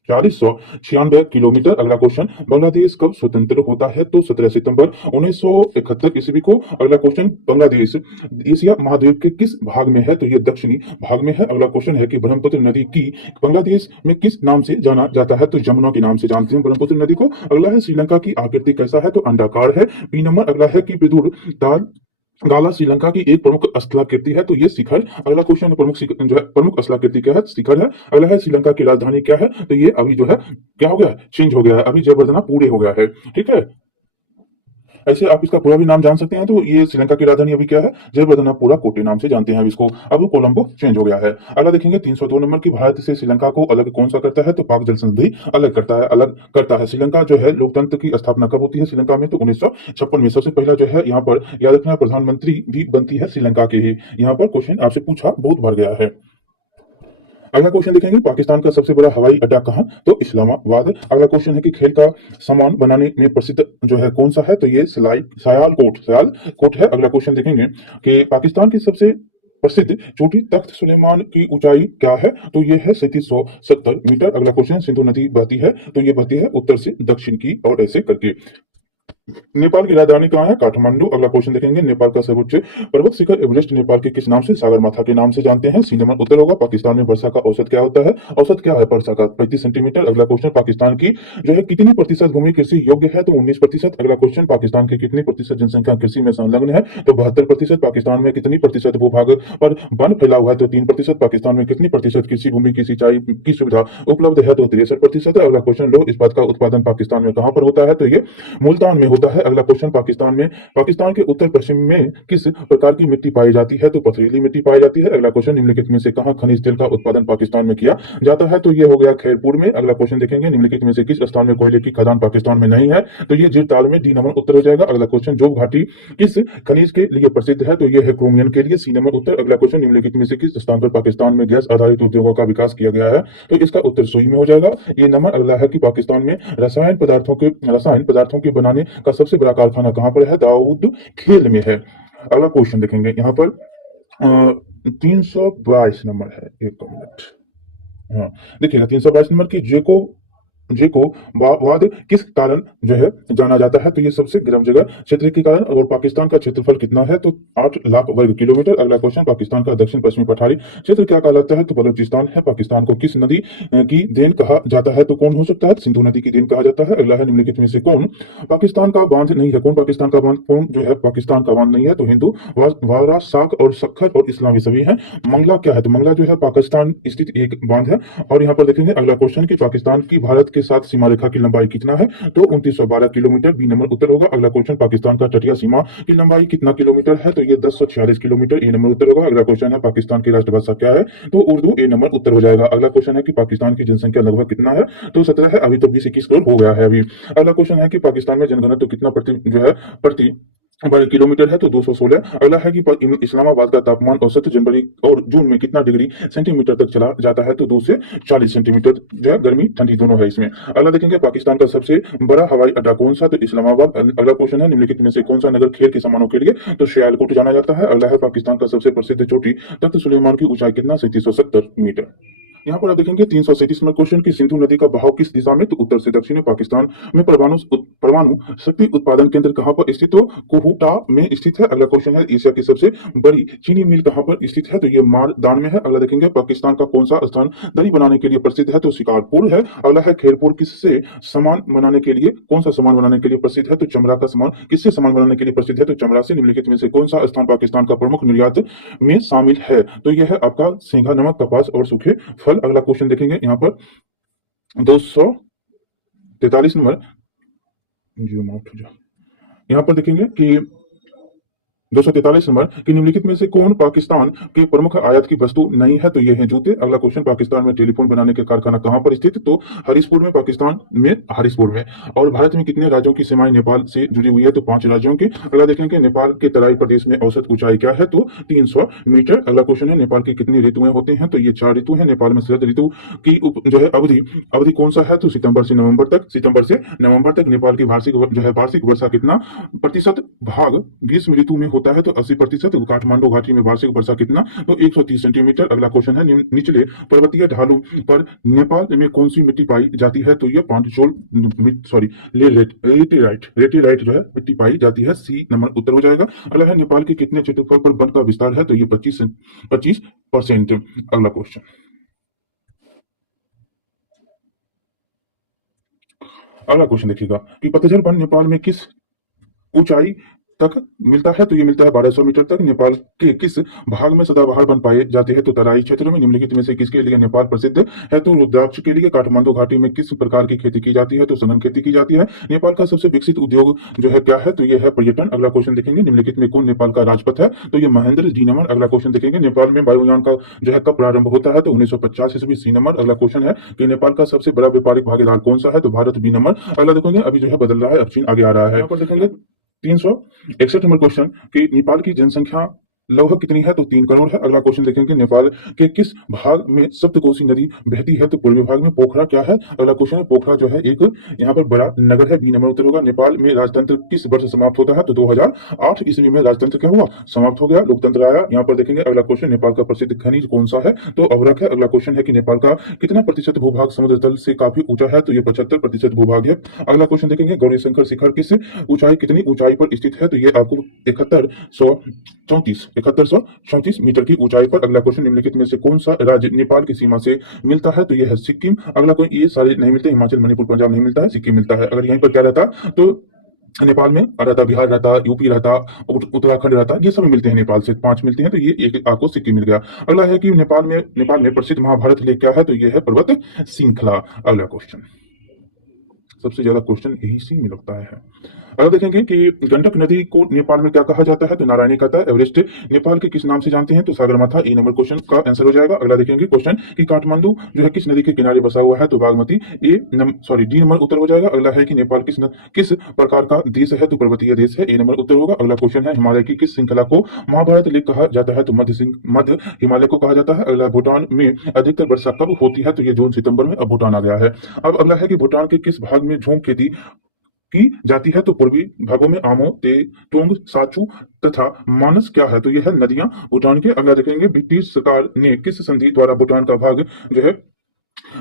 496 किलोमीटर। अगला क्वेश्चन, बांग्लादेश कब स्वतंत्र होता है, तो 17 सितंबर 1971 ईस्वी को। अगला क्वेश्चन, बांग्लादेश एशिया महाद्वीप के किस भाग में है, तो यह दक्षिणी भाग में है। अगला क्वेश्चन है कि ब्रह्मपुत्र नदी की बांग्लादेश में किस नाम से जाना जाता है, तो जमुना के नाम से जानते हैं ब्रह्मपुत्र नदी को। अगला है श्रीलंका की आकृति कैसा है, तो अंडाकार है, बी नंबर। अगला है कि विदुर ताल गाला श्रीलंका की एक प्रमुख स्थलाकृति है, तो ये शिखर। अगला क्वेश्चन है जो है प्रमुख स्थलाकृति क्या है, शिखर है। अगला है श्रीलंका की राजधानी क्या है, तो ये अभी जो है क्या हो गया है, चेंज हो गया है, अभी जयवर्धना पूरे हो गया है। ठीक है, ऐसे आप इसका पूरा भी नाम जान सकते हैं, तो ये श्रीलंका की राजधानी अभी क्या है, जयवर्धनापुरा कोटे नाम से जानते हैं इसको, अब कोलंबो चेंज हो गया है। अगला देखेंगे 302 नंबर की, भारत से श्रीलंका को अलग कौन सा करता है, तो पाक जल संधि अलग करता है, अलग करता है। श्रीलंका जो है लोकतंत्र की स्थापना कब होती है श्रीलंका में, तो 1956 में। सबसे पहला जो है यहाँ पर याद रखना, प्रधानमंत्री भी बनती है श्रीलंका के ही। यहाँ पर क्वेश्चन आपसे पूछा बहुत बार गया है। अगला क्वेश्चन देखेंगे, पाकिस्तान का सबसे बड़ा हवाई अड्डा कहाँ, तो इस्लामाबाद। अगला क्वेश्चन है कि खेल का सामान बनाने में प्रसिद्ध जो है कौन सा है, तो ये सयालकोट है। अगला क्वेश्चन देखेंगे कि पाकिस्तान की सबसे प्रसिद्ध चोटी तख्त सुलेमान की ऊंचाई क्या है, तो ये है 3770 मीटर। अगला क्वेश्चन, सिंधु नदी बहती है, तो ये बहती है उत्तर से दक्षिण की और ऐसे करके। नेपाल की राजधानी कहाँ है, काठमांडू। अगला क्वेश्चन देखेंगे, नेपाल का सर्वोच्च पर्वत शिखर एवरेस्ट नेपाल के किस नाम से, सागरमाथा के नाम से जानते हैं, सी नंबर उत्तर होगा। पाकिस्तान में वर्षा का औसत क्या होता है, औसत क्या है वर्षा का, 35 सेंटीमीटर। अगला क्वेश्चन, पाकिस्तान की जो है कितनी प्रतिशत भूमि कृषि योग्य है, तो 19%। अगला क्वेश्चन, पाकिस्तान की कितनी प्रतिशत जनसंख्या कृषि में संलग्न है, तो 72%। पाकिस्तान में कितनी प्रतिशत भूभाग पर वन फैला हुआ है, तो 3%। पाकिस्तान में कितनी प्रतिशत कृषि भूमि की सिंचाई की सुविधा उपलब्ध है, तो 63%। अगला क्वेश्चन, लौह इस्पात का उत्पादन पाकिस्तान में कहां पर होता है, तो ये मुल्तान में होता है। अगला क्वेश्चन, पाकिस्तान के उत्तर पश्चिम में किस प्रकार की मिट्टी पाई जाती है, तो पथरीली मिट्टी पाई जाती है। अगला क्वेश्चन, निम्नलिखित में से कहां खनिज तेल का उत्पादन पाकिस्तान में किया जाता है, तो ये हो गया खैरपुर में। अगला क्वेश्चन देखेंगे, निम्नलिखित में से किस स्थान में कोयले की खदान पाकिस्तान में नहीं है, तो ये जिरताल में, डी नंबर उत्तर हो जाएगा। अगला क्वेश्चन, जोग घाटी किस खनिज के लिए प्रसिद्ध है, तो ये है क्रोमियम के लिए, सी नंबर उत्तर। अगला क्वेश्चन, निम्नलिखित में से किस स्थान पर पाकिस्तान में गैस आधारित उद्योगों का विकास किया गया है, तो इसका उत्तर सुई में हो जाएगा, ये नंबर। अगला है कि पाकिस्तान में रसायन पदार्थों के बनाने का सबसे बड़ा कारखाना कहां पर है, दाऊद खेल में है। अगला क्वेश्चन देखेंगे यहाँ पर 322 नंबर है, एक मिनट, हाँ देखिएगा 322 नंबर की जेको वाद किस कारण जो है जाना जाता है, तो ये सबसे गर्म जगह क्षेत्र के कारण। और पाकिस्तान का क्षेत्रफल कितना है, तो 8 लाख वर्ग किलोमीटर। अगला क्वेश्चन, पाकिस्तान का दक्षिण पश्चिमी पठारी क्षेत्र क्या कहलाता है, तो बलूचिस्तान है। पाकिस्तान को किस नदी की देन कहा जाता है, तो कौन हो सकता है, सिंधु नदी की देन कहा जाता है। अगला है, निम्नलिखित में से कौन पाकिस्तान का बांध नहीं है, कौन पाकिस्तान का बांध, कौन जो है पाकिस्तान का बांध नहीं है, तो हिंदू, वारा, साक और सखर और इस्लामी सभी है। मंगला क्या है, तो मंगला जो है पाकिस्तान स्थित एक बांध है। और यहाँ पर देखेंगे अगला क्वेश्चन की पाकिस्तान की भारत के साथ सीमा रेखा की लंबाई कितना है, तो 2912 किलोमीटर, बी नंबर उत्तर होगा। अगला क्वेश्चन, पाकिस्तान का तटीय सीमा की लंबाई कितना किलोमीटर है, तो ये 1046 किलोमीटर, ए नंबर उत्तर होगा। अगला क्वेश्चन है, पाकिस्तान की राष्ट्रभाषा क्या है, तो उर्दू, ए नंबर उत्तर हो जाएगा। अगला क्वेश्चन है कि पाकिस्तान की जनसंख्या लगभग कितना है, तो 17 है, अभी तो 20-21 करोड़ हो गया है अभी। अगला क्वेश्चन है कि पाकिस्तान में जनगणना तो कितना प्रति जो है प्रति वर्ग किलोमीटर है तो 216। अगला है कि इस्लामाबाद का तापमान औसत जनवरी और जून में कितना डिग्री सेंटीमीटर तक चला जाता है, तो 2 से 40 सेंटीमीटर जो है गर्मी ठंडी दोनों है इसमें। अगला देखेंगे पाकिस्तान का सबसे बड़ा हवाई अड्डा कौन सा, तो इस्लामाबाद। अगला क्वेश्चन है निम्नलिखित में से कौन सा नगर खेल के सामानों के लिए तो सियालकोट जाना जाता है। अगला है पाकिस्तान का सबसे प्रसिद्ध चोटी तख्त सुलेमान की ऊंचाई कितना, 3770 मीटर। यहाँ पर आप देखेंगे 337 नंबर क्वेश्चन की सिंधु नदी का बहाव किस दिशा में, तो उत्तर से दक्षिण में। पाकिस्तान में परमाणु शक्ति उत्पादन केंद्र कहाँ पर स्थित, तो कोहूटा में स्थित है। अगला क्वेश्चन है एशिया की सबसे बड़ी चीनी मिल कहाँ पर स्थित है, तो ये मारदान में है। अगला देखेंगे पाकिस्तान का कौन सा स्थान दही बनाने के लिए प्रसिद्ध है, तो शिकारपुर है। अगला है खेरपुर किससे सामान बनाने के लिए, कौन सा सामान बनाने के लिए प्रसिद्ध है, तो चमड़ा का सामान किससे सामान बनाने के लिए प्रसिद्ध है, तो चमड़ा से। निम्नलिखित में से कौन सा स्थान पाकिस्तान का प्रमुख निर्यात में शामिल है, तो यह है आपका सेंधा नमक, कपास और सूखे फल। अगला क्वेश्चन देखेंगे यहाँ पर 243 नंबर, यहाँ पर देखेंगे कि 243 नंबर कि निम्नलिखित में से कौन पाकिस्तान के प्रमुख आयात की वस्तु नहीं है, तो ये है जूते। अगला क्वेश्चन पाकिस्तान में टेलीफोन बनाने के कारखाना कहां पर स्थित, तो हरीशपुर में, पाकिस्तान में हरीशपुर में। और भारत में कितने राज्यों की सीमाएं नेपाल से जुड़ी हुई है, तो 5 राज्यों की। अगला देखेंगे नेपाल के तराई प्रदेश में औसत ऊंचाई क्या है, तो 300 मीटर। अगला क्वेश्चन है नेपाल की कितनी ऋतुएं होते हैं, तो ये 4 ऋतु है। नेपाल में शरद ऋतु की जो है अवधि कौन सा है, तो सितंबर से नवंबर तक। नेपाल की वार्षिक वर्षा कितना प्रतिशत भाग ग्रीष्म ऋतु में होता है, तो 80%। काठमांडू घाटी में वार्षिक वर्षा कितना, तो 130 सेंटीमीटर। अगला क्वेश्चन है निचले पर्वतीय ढालों पर नेपाल में कौन सी मिट्टी पाई जाती है, तो ये लेटेराइट जो है मिट्टी पाई जाती है। सी नंबर उत्तर हो जाएगा। अगला है नेपाल के कितने क्षेत्रफल पर वन का विस्तार है, तो ये 25%। अगला क्वेश्चन, देखिएगा कि पतझड़ वन नेपाल में किस ऊंचाई तक मिलता है, तो ये मिलता है 1200 मीटर तक। नेपाल के किस भाग में सदाबहार वन पाए जाते हैं, तो तराई क्षेत्र में। निम्नलिखित में से किसके लिए नेपाल प्रसिद्ध है, तो रुद्राक्ष के लिए। काठमांडू घाटी में किस प्रकार की खेती की जाती है, तो सघन खेती की जाती है। नेपाल का सबसे विकसित उद्योग जो है क्या है, तो ये है पर्यटन। अगला क्वेश्चन देखेंगे निम्नलिखित में कौन नेपाल का राजपथ है, तो ये महेंद्र जी नंबर। अगला क्वेश्चन देखेंगे नेपाल में वायुयान का जो है कब प्रारंभ होता है, तो 1950 ईस्वी। सी नंबर। अगला क्वेश्चन है कि नेपाल का सबसे बड़ा व्यापारिक भागीदार कौन सा है, तो भारत। B number. अगला देखेंगे अभी जो है बदल रहा है, अब चीन आगे आ रहा है। यहाँ पर देखेंगे 361 नंबर क्वेश्चन कि नेपाल की जनसंख्या लगभग कितनी है, तो 3 करोड़ है। अगला क्वेश्चन देखेंगे नेपाल के किस भाग में सप्तकोशी नदी बहती है, तो पूर्वी भाग में। पोखरा क्या है, अगला क्वेश्चन है पोखरा जो है एक यहाँ पर बड़ा नगर है। बी नंबर उत्तर होगा। नेपाल में राजतंत्र किस वर्ष समाप्त होता है, तो 2008 ईस्वी में राजतंत्र क्या हुआ, समाप्त हो गया, लोकतंत्र आया। यहाँ पर देखेंगे अगला क्वेश्चन नेपाल का प्रसिद्ध खनिज कौन सा है, तो अवरक है। अगला क्वेश्चन है कि नेपाल का कितना प्रतिशत भूभाग समुद्र तल से काफी ऊंचा है, तो ये 75% भूभाग है। अगला क्वेश्चन देखेंगे गौरी शंकर शिखर किस ऊंचाई कितनी ऊंचाई पर स्थित है, तो ये आपको 7134 मीटर की ऊंचाई पर। अगला क्वेश्चन निम्नलिखित में से कौन सा राज्य नेपाल की सीमा से मिलता है, तो यह है सिक्किम। अगला कोई ये सारे नहीं मिलते, हिमाचल, मणिपुर, पंजाब नहीं मिलता है, सिक्किम मिलता है। अगर यहीं पर क्या रहता, तो नेपाल में रहता, बिहार रहता, यूपी रहता, उत्तराखंड रहता, ये सब मिलते हैं नेपाल से। 5 मिलते हैं, तो ये एक आपको सिक्किम मिल गया। अगला है कि नेपाल में प्रसिद्ध महाभारत लेक क्या है, तो ये है पर्वत श्रृंखला। अगला क्वेश्चन, सबसे ज्यादा क्वेश्चन यही सी में लगता है। अगर देखेंगे कि गंडक नदी को नेपाल में क्या कहा जाता है, तो नारायणी कहता है। एवरेस्ट नेपाल के किस नाम से जानते हैं, तो सागरमाथा। ए नंबर क्वेश्चन का आंसर हो जाएगा। अगला देखेंगे क्वेश्चन कि काठमांडू जो है किस नदी के किनारे बसा हुआ है, तो बागमती। डी नंबर उत्तर हो जाएगा। अगला है कि नेपाल किस प्रकार का देश है, तो पर्वतीय देश है। ए नंबर उत्तर होगा। अगला क्वेश्चन है हिमालय की किस श्रृंखला को महाभारत लेक कहा जाता है, तो मध्य हिमालय को कहा जाता है। अगला भूटान में अधिकतर वर्षा कब होती है, तो ये जून सितंबर में। अब भूटान आ गया है। अब अगला है कि भूटान के किस भाग में झूम खेती की जाती है, तो पूर्वी भागों में। आमो, तेतुंग, साचू तथा मानस क्या है, तो यह है नदियां भूटान के। अगला देखेंगे ब्रिटिश सरकार ने किस संधि द्वारा भूटान का भाग जो है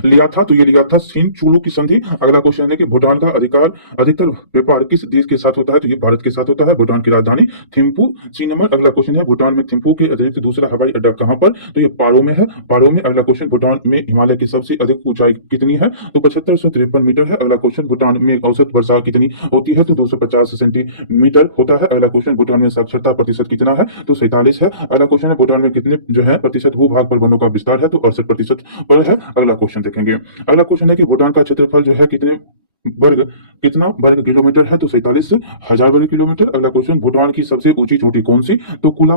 लिया था, तो ये लिया था सीन चुलू की संधि। अगला क्वेश्चन है कि भूटान का अधिकतर व्यापार किस देश के साथ होता है, तो ये भारत के साथ होता है। भूटान की राजधानी थिम्पू। C number. अगला क्वेश्चन है भूटान में थिम्पू के अतिरिक्त दूसरा हवाई अड्डा कहां पर, तो ये पारो में है, पारो में। अगला क्वेश्चन भूटान में हिमालय की सबसे अधिक ऊंचाई कितनी है, तो 7553 मीटर है। अगला क्वेश्चन भूटान में औसत वर्षा कितनी होती है, तो 250 सेंटीमीटर होता है। अगला क्वेश्चन भूटान में साक्षरता प्रतिशत कितना है, तो 47 है। अगला क्वेश्चन है भूटान में कितने जो है प्रतिशत भूभाग पर वनों का विस्तार है, तो 68% पर है। अगला क्वेश्चन देखेंगे। अगला क्वेश्चन है कि भूटान का क्षेत्रफल जो है कितना वर्ग किलोमीटर है, तो 47,000 वर्ग किलोमीटर। अगला क्वेश्चन भूटान की सबसे ऊंची चोटी कौन सी, तो कुला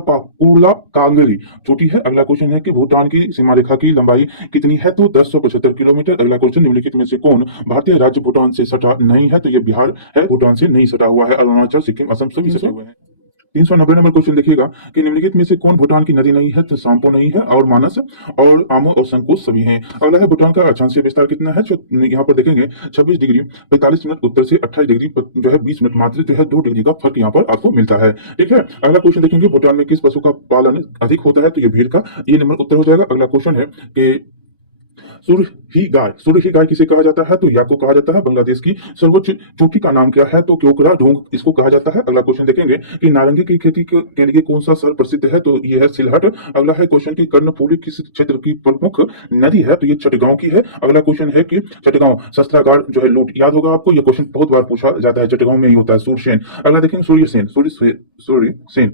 कांगरी चोटी है। अगला क्वेश्चन है कि भूटान की सीमा रेखा की लंबाई कितनी है, तो 1075 किलोमीटर। अगला क्वेश्चन निम्नलिखित में से कौन भारतीय राज्य भूटान से सटा नहीं है, तो ये बिहार है, भूटान से नहीं सटा हुआ है। अरुणाचल, सिक्किम, असम सभी सटे हुए हैं। 390 नंबर क्वेश्चन देखिएगा कि निम्नलिखित में से कौन भूटान की नदी नहीं है? तो सांपो नहीं है, और मानस और आमो और संकोच सभी हैं। अगला है भूटान का अक्षांशीय विस्तार कितना है? जो यहाँ पर देखेंगे 26 डिग्री 45 मिनट उत्तर से 28 डिग्री जो है 20 मिनट, मात्र जो है 2 डिग्री का फर्क यहाँ पर आपको मिलता है। ठीक है, अगला क्वेश्चन देखेंगे भूटान में किस पशु का पालन अधिक होता है? तो ये भेड़ का, ये नंबर उत्तर हो जाएगा। अगला क्वेश्चन है कि सूर्य ही गाय किसे कहा जाता है? तो याक को कहा जाता है। बांग्लादेश की सर्वोच्च चोटी का नाम क्या है? तो क्योकरा ढोंग इसको कहा जाता है। अगला क्वेश्चन देखेंगे कि नारंगी की खेती के लिए कौन सा शहर प्रसिद्ध है? तो ये है सिलहट। अगला है क्वेश्चन की कर्णफूली किस क्षेत्र की प्रमुख नदी है? तो ये चटगांव की है। अगला क्वेश्चन है कि चटगांव शस्त्रागार जो है लूट, याद होगा आपको, ये क्वेश्चन बहुत बार पूछा जाता है, चटगांव में ही होता है सूर्यसेन। अगला देखेंगे सूर्यसेन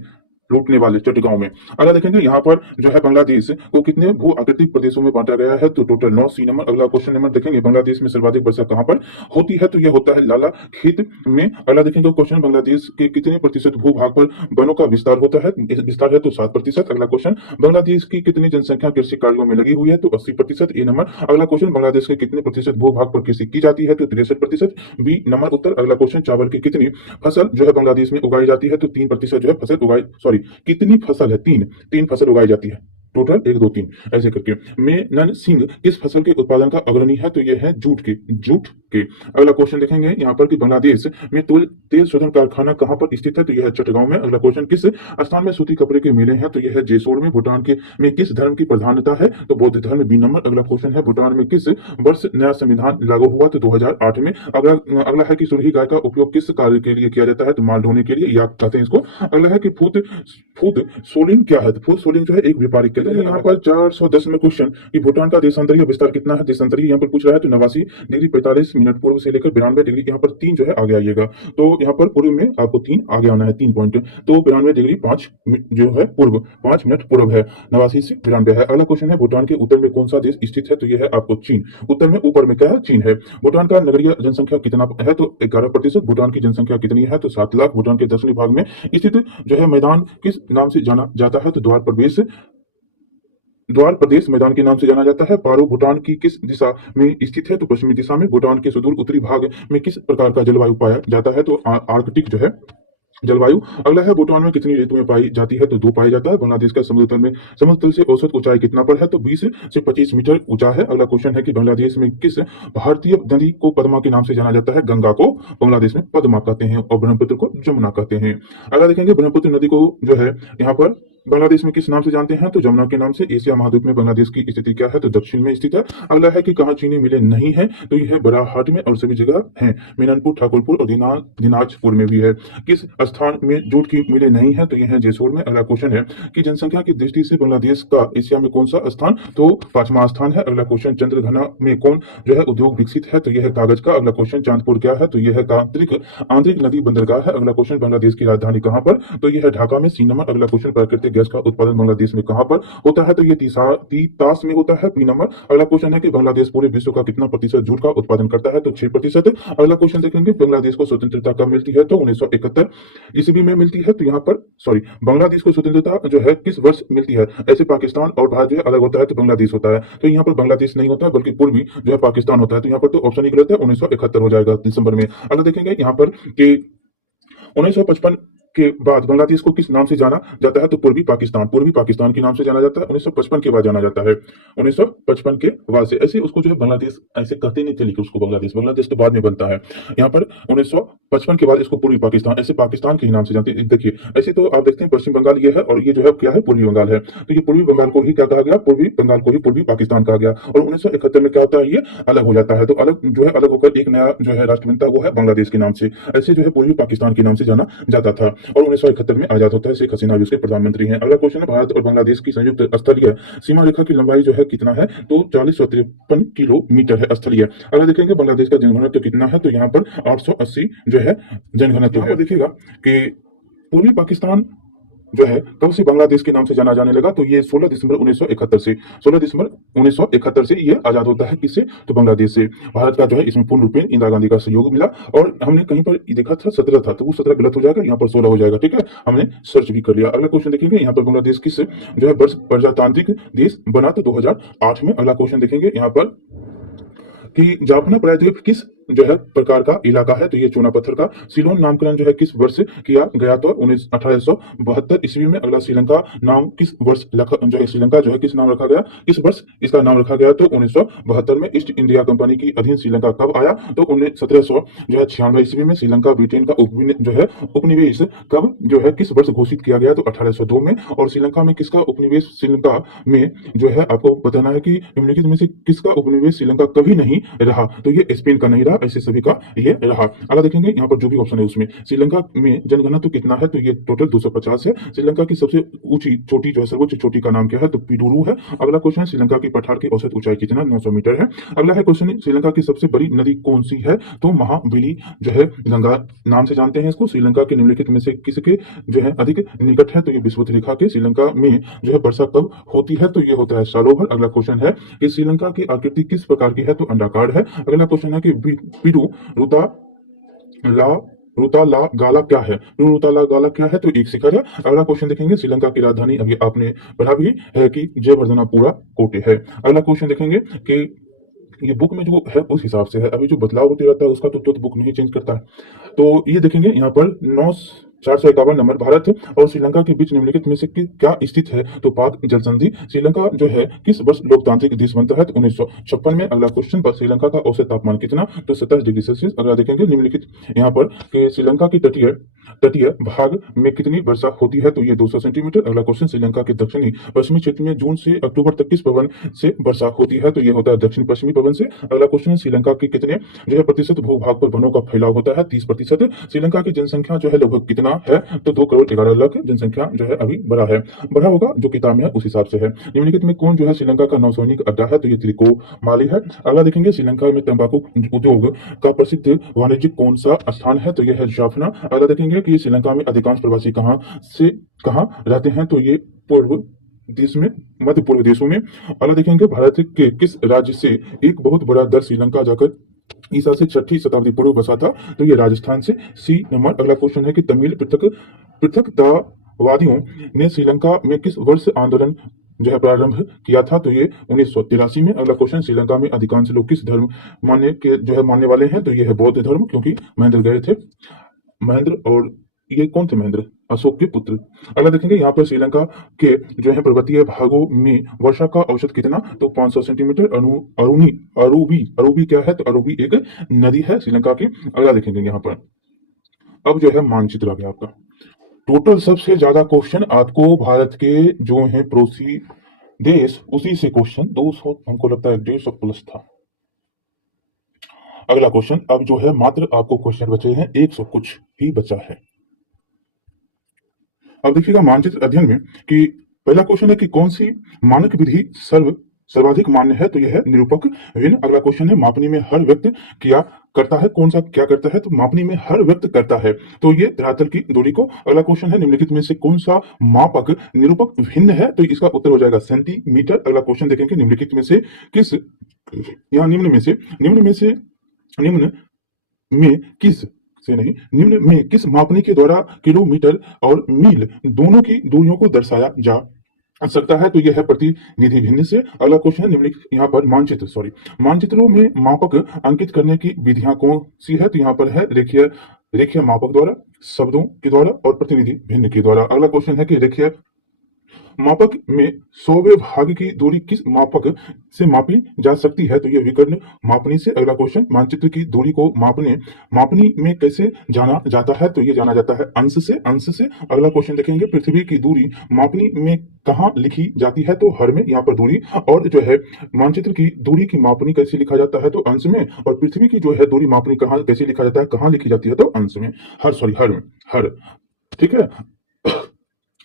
लूटने वाले चटगांव में। अगला देखेंगे यहाँ पर जो है बांग्लादेश को कितने भू आकृतिक प्रदेशों में बांटा गया है? तो टोटल 9। C number. अगला क्वेश्चन नंबर देखेंगे बांग्लादेश में सर्वाधिक वर्षा कहां पर होती है? तो यह होता है लाला खेत में। अगला देखेंगे क्वेश्चन बांग्लादेश के कितने प्रतिशत भूभाग पर वनों का विस्तार होता है? विस्तार है तो 7%। अगला क्वेश्चन बांग्लादेश की कितनी जनसंख्या कृषि कार्यों में लगी हुई है? तो 80%। ए नंबर। अगला क्वेश्चन बांग्लादेश के कितने प्रतिशत भूभाग पर कृषि की जाती है? तो 63%। बी नंबर उत्तर। अगला क्वेश्चन चावल की कितनी फसल जो है बांग्लादेश में उगाई जाती है? तो 3% जो है फसल उगाई, सॉरी कितनी फसल है? तीन फसल उगाई जाती है टोटल, 1 2 3 ऐसे करके। मेनन सिंह किस फसल के उत्पादन का अग्रणी है? तो यह है जूट के। अगला क्वेश्चन देखेंगे यहाँ पर कि बांग्लादेश में तेल शोधन कारखाना कहां पर स्थित है? तो यह है चटगांव में। अगला क्वेश्चन किस स्थान में सूती कपड़े के मेले हैं? तो यह है जेसोर में। भूटान के में किस धर्म की प्रधानता है? तो बौद्ध धर्म। B number. अगला क्वेश्चन है भूटान में किस वर्ष नया संविधान लागू हुआ? तो 2008 में। अगला है कि सुरही गाय का उपयोग किस कार्य के लिए किया जाता है? तो माल ढोने के लिए, या कहते हैं इसको। अगला है कि फूड सोलिंग क्या है? तो फूड सोलिंग जो है एक व्यापारिक। यहाँ पर 410 में क्वेश्चन कि भूटान का देशांतरीय विस्तार कितना है? देशांतरीय यहाँ पर पूछ रहा है तो 89 डिग्री 45 मिनट पूर्व से लेकर 92 डिग्री, यहाँ पर 3 जो है आगे आइएगा। तो यहाँ पर पूर्व में आपको 3 आगे आना है, 3 पॉइंट। तो 92 डिग्री 5 जो है पूर्व, 5 मिनट पूर्व है, 89 से 92 है। अगला क्वेश्चन है भूटान के उत्तर में कौन सा देश स्थित है? तो यह है आपको चीन। उत्तर में ऊपर में क्या है? चीन है। भूटान का नगरीय जनसंख्या कितना है? तो 11%। भूटान की जनसंख्या कितनी है? तो 7 लाख। भूटान के दक्षिणी भाग में स्थित जो है मैदान किस नाम से जाना जाता है? तो द्वार प्रदेश मैदान के नाम से जाना जाता है। पारो भूटान की किस दिशा में स्थित है? तो पश्चिमी दिशा में। भूटान के सुदूर उत्तरी भाग में किस प्रकार का जलवायु पाया जाता है? तो आर्कटिक जो है जलवायु। अगला है भूटान में कितनी ऋतुएं पाई जाती है? तो 2 पाई जाता है। बांग्लादेश का समुद्र तल से औसत ऊंचाई कितना पर है? तो 20 से 25 मीटर ऊंचा है। अगला क्वेश्चन है कि बांग्लादेश में किस भारतीय नदी को पद्मा के नाम से जाना जाता है? गंगा को बांग्लादेश में पद्मा कहते हैं और ब्रह्मपुत्र को जमुना कहते हैं। अगला देखेंगे ब्रह्मपुत्र नदी को जो है यहाँ पर बांग्लादेश में किस नाम से जानते हैं? तो जमुना के नाम से। एशिया महाद्वीप में बांग्लादेश की स्थिति क्या है? तो दक्षिण में स्थित है। अगला है कि कहाँ चीनी मिलें नहीं है? तो यह है बराहाट में और सभी जगह है, मीनानपुर, ठाकुरपुर और दिनाजपुर में भी है। किस स्थान में जूट की मिलें नहीं है? तो यह है जेसोर में। अगला क्वेश्चन है कि जनसंख्या की दृष्टि से बांग्लादेश का एशिया में कौन सा स्थान? तो 5वां स्थान है। अगला क्वेश्चन चंद्रघना में कौन जो है उद्योग विकसित है? तो यह है कागज का। अगला क्वेश्चन चांदपुर क्या है? तो यह है आंतरिक नदी बंदरगाह है। अगला क्वेश्चन बांग्लादेश की राजधानी कहां पर? तो यह है ढाका में। C number. अगला क्वेश्चन प्राकृतिक गैस का उत्पादन बांग्लादेश में कहां पर होता है? तो ये तीतास में होता है। B number. अगला क्वेश्चन है कि बांग्लादेश पूरे विश्व का कितना प्रतिशत जूट का उत्पादन करता है? तो 6%। अगला क्वेश्चन देखेंगे बांग्लादेश को स्वतंत्रता कब मिलती है? तो 1971 ईस्वी में मिलती है। तो यहाँ पर बांग्लादेश को स्वतंत्रता जो है किस वर्ष मिलती है? ऐसे पाकिस्तान और भारत जो है अलग होता है तो बांग्लादेश होता है, तो यहाँ पर बांग्लादेश नहीं होता है बल्कि पूर्वी जो है पाकिस्तान होता है। तो यहाँ पर तो ऑप्शन ही गलत है, 1971 हो जाएगा दिसंबर में। अगला देखेंगे यहाँ पर कि 1955 के बाद बांग्लादेश को किस नाम से जाना जाता है? तो पूर्वी पाकिस्तान के नाम से जाना जाता है। 1955 के बाद जाना जाता है। 1955 के बाद से ऐसे उसको जो है बांग्लादेश ऐसे कहते नहीं चली कि उसको बांग्लादेश तो बाद में बनता है। यहाँ पर 1955 के बाद इसको पूर्वी पाकिस्तान, ऐसे पाकिस्तान के नाम से जानते हैं। देखिए ऐसे तो आप देखते हैं पश्चिम बंगाल ये है और ये जो है क्या है? पूर्वी बंगाल है। तो ये पूर्वी बंगाल को ही क्या कहा गया? पूर्वी बंगाल को ही पूर्वी पाकिस्तान कहा गया। और 1971 में क्या होता है? ये अलग हो जाता है। तो अलग जो है अलग होकर एक नया जो है राष्ट्र बनता है, वो है बांग्लादेश के नाम से। ऐसे जो है पूर्वी पाकिस्तान के नाम से जाना जाता था और 1971 में आजाद होता है। शेख हसीना भी उसके प्रधानमंत्री हैं। अगला क्वेश्चन है भारत और बांग्लादेश की संयुक्त स्थलीय सीमा रेखा की लंबाई जो है कितना है? तो 4053 किलोमीटर है स्थलीय। अगर देखेंगे बांग्लादेश का जनघनत्व कितना है? तो यहाँ पर 880 जो है जनघनत्व है। देखिएगा कि पूर्वी पाकिस्तान जो है कब से बांग्लादेश के नाम से जाना जाने लगा? तो ये 16 दिसंबर 1971 से, 16 दिसंबर 1971 से ये आजाद होता है। किससे? तो बांग्लादेश से। भारत का जो है इसमें पूर्ण रूपेण इंदिरा गांधी का सहयोग मिला और हमने कहीं पर देखा था 17 था, तो वो 17 गलत हो जाएगा, यहाँ पर 16 हो जाएगा। ठीक है, हमने सर्च भी कर लिया। अगला क्वेश्चन देखेंगे यहाँ पर बांग्लादेश किस जो है वर्ष प्रजातांत्रिक देश बना? तो 2008 में। अगला क्वेश्चन देखेंगे यहाँ पर कि जाफना प्रायद्वीप किस जो है प्रकार का इलाका है, तो ये चूना पत्थर का। सिलोन नामकरण जो है किस वर्ष किया गया, तो 1872 ईस्वी में। अगला, श्रीलंका नाम किस वर्ष जो है श्रीलंका जो है किस नाम रखा गया, किस वर्ष इसका नाम रखा गया, तो 1972 में। ईस्ट इंडिया कंपनी की अधीन श्रीलंका कब आया, तो 1796 ईस्वी में। श्रीलंका ब्रिटेन का जो है उपनिवेश कब जो है किस वर्ष घोषित किया गया, तो 1802 में। और श्रीलंका में किसका उपनिवेश, श्रीलंका में जो है आपको बताना है कि निम्नलिखित में से किसका उपनिवेश श्रीलंका कभी नहीं रहा, तो ये स्पेन का नहीं रहा, ऐसे सभी का ये रहा। अगला देखेंगे यहाँ पर जो भी ऑप्शन है उसमें श्रीलंका में जनघनत्व कितना है, तो ये टोटल 250 है। श्रीलंका की सबसे ऊंची चोटी जो है सर्वोच्च चोटी का नाम क्या है, तो पिडुरु है। अगला क्वेश्चन है श्रीलंका की पठार की औसत ऊंचाई कितना, 900 मीटर है। अगला है क्वेश्चन, श्रीलंका की सबसे बड़ी नदी कौन सी है, तो महाबली जो है गंगा नाम से जानते हैं इसको। श्रीलंका के निम्नलिखित में से किसके जो है अधिक निकट है, तो ये विषुवत रेखा के। श्रीलंका में जो है वर्षा कब होती है, तो ये होता है सालों भर। अगला क्वेश्चन है कि श्रीलंका की आकृति किस प्रकार की है, तो अंडाकार है। अगला क्वेश्चन है कि पिडु रुता ला रुता ला गाला क्या है, रुता ला गाला क्या है, तो एक शिखर है। अगला क्वेश्चन देखेंगे, श्रीलंका की राजधानी अभी आपने पढ़ा भी है कि जयवर्धनापुरा कोटे है। अगला क्वेश्चन देखेंगे कि ये बुक में जो है उस हिसाब से है, अभी जो बदलाव होते रहता है उसका तो बुक नहीं चेंज करता है। तो ये देखेंगे यहाँ पर 451 नंबर, भारत और श्रीलंका के बीच निम्नलिखित में से क्या स्थित है, तो पाक जल संधि। श्रीलंका जो है किस वर्ष लोकतांत्रिक देश बनता है, तो 1956 में। अगला क्वेश्चन पर श्रीलंका का औसत तापमान कितना, तो 27 डिग्री सेल्सियस। अगला देखेंगे निम्नलिखित यहाँ पर कि श्रीलंका की तटीय तटीय भाग में कितनी वर्षा होती है, तो ये 200 सेंटीमीटर। अगला क्वेश्चन, श्रीलंका के दक्षिणी पश्चिमी क्षेत्र में जून से अक्टूबर तक किस पवन से वर्षा होती है, तो ये होता है दक्षिण पश्चिमी पवन से। अगला क्वेश्चन, श्रीलंका के कितने जो है प्रतिशत भूभाग पर वनों का फैलाव होता है, 30%। श्रीलंका की जनसंख्या जो है लगभग कितना है, तो 2,11,00,000 जनसंख्या जो है अभी बढ़ा होगा, जो किताब में है उस हिसाब से है। निम्नलिखित में कौन जो है श्रीलंका का नौसैनिक अड्डा है, तो ये त्रिकोमाली है। अगला देखेंगे, श्रीलंका में तंबाकू उद्योग का प्रसिद्ध वाणिज्यिक कौन सा स्थान है, तो यह है जाफना। अगला देखेंगे कि श्रीलंका में अधिकांश प्रवासी कहाँ रहते हैं, तो ये पूर्व देश में, मध्य पूर्व देशों में। अगला देखेंगे, भारत के किस राज्य से एक बहुत बड़ा दल श्रीलंका जाकर ईसा से 6वीं शताब्दी पूर्व बसा था, तो ये राजस्थान से। सी नंबर। अगला क्वेश्चन है कि तमिल पृथकतावादियों ने श्रीलंका में किस वर्ष आंदोलन जो है प्रारंभ किया था, तो ये 1983 में। अगला क्वेश्चन, श्रीलंका में अधिकांश लोग किस धर्म मानने वाले हैं, तो ये है बौद्ध धर्म, क्योंकि महेंद्र गए थे, महेंद्र, और ये कौन थे, महेंद्र अशोक के पुत्र। अगला देखेंगे, यहाँ पर श्रीलंका के जो है पर्वतीय भागों में वर्षा का औसत कितना, तो 500 सेंटीमीटर। अरूबी क्या है, तो अरूबी एक नदी है श्रीलंका की। अगला देखेंगे यहाँ पर, अब जो है मानचित्र आ गया आपका। टोटल सबसे ज्यादा क्वेश्चन आपको भारत के जो है पड़ोसी देश उसी से क्वेश्चन 200, हमको लगता है 150 प्लस था। अगला क्वेश्चन, अब जो है मात्र आपको क्वेश्चन बचे हैं 100 कुछ ही बचा है। अब देखिएगा मानचित्र अध्ययन में कि पहला क्वेश्चन है कि कौन सी मानक विधि सर्वाधिक मान्य है, तो यह है निरूपक भिन्न। अगला क्वेश्चन है, मापनी में हर व्यक्त क्या करता है, कौन सा क्या करता है, तो मापनी में हर व्यक्त करता है, तो ये धरातल की दूरी को। अगला क्वेश्चन है, निम्नलिखित में से कौन सा मापक निरूपक भिन्न है, तो इसका उत्तर हो जाएगा सेंटीमीटर। अगला क्वेश्चन देखेंगे, निम्नलिखित में से किस, या निम्न में किस मापनी के द्वारा किलोमीटर और मील दोनों की दूरियों को दर्शाया जा सकता है, तो यह है प्रतिनिधि भिन्न से। अगला क्वेश्चन है, निम्नलिखित यहाँ पर मानचित्रों में मापक अंकित करने की विधियां कौन सी है, तो यहाँ पर है रेखीय मापक द्वारा, शब्दों के द्वारा और प्रतिनिधि भिन्न के द्वारा। अगला क्वेश्चन है कि रेखीय मापक में 100वें भाग की दूरी किस मापक से मापी जा सकती है, तो यह विकर्ण मापनी से। अगला क्वेश्चन, मानचित्र की दूरी को मापनी में कैसे जाना जाता है, तो यह जाना जाता है अंश से। अगला क्वेश्चन देखेंगे, पृथ्वी की दूरी मापनी में कहाँ लिखी जाती है, तो हर में, यहाँ पर दूरी। और जो है मानचित्र की दूरी की मापनी कैसे लिखा जाता है, तो अंश में। और पृथ्वी की जो है दूरी मापनी कहाँ कैसे लिखा जाता है, कहाँ लिखी जाती है, तो अंश में, हर में, ठीक है।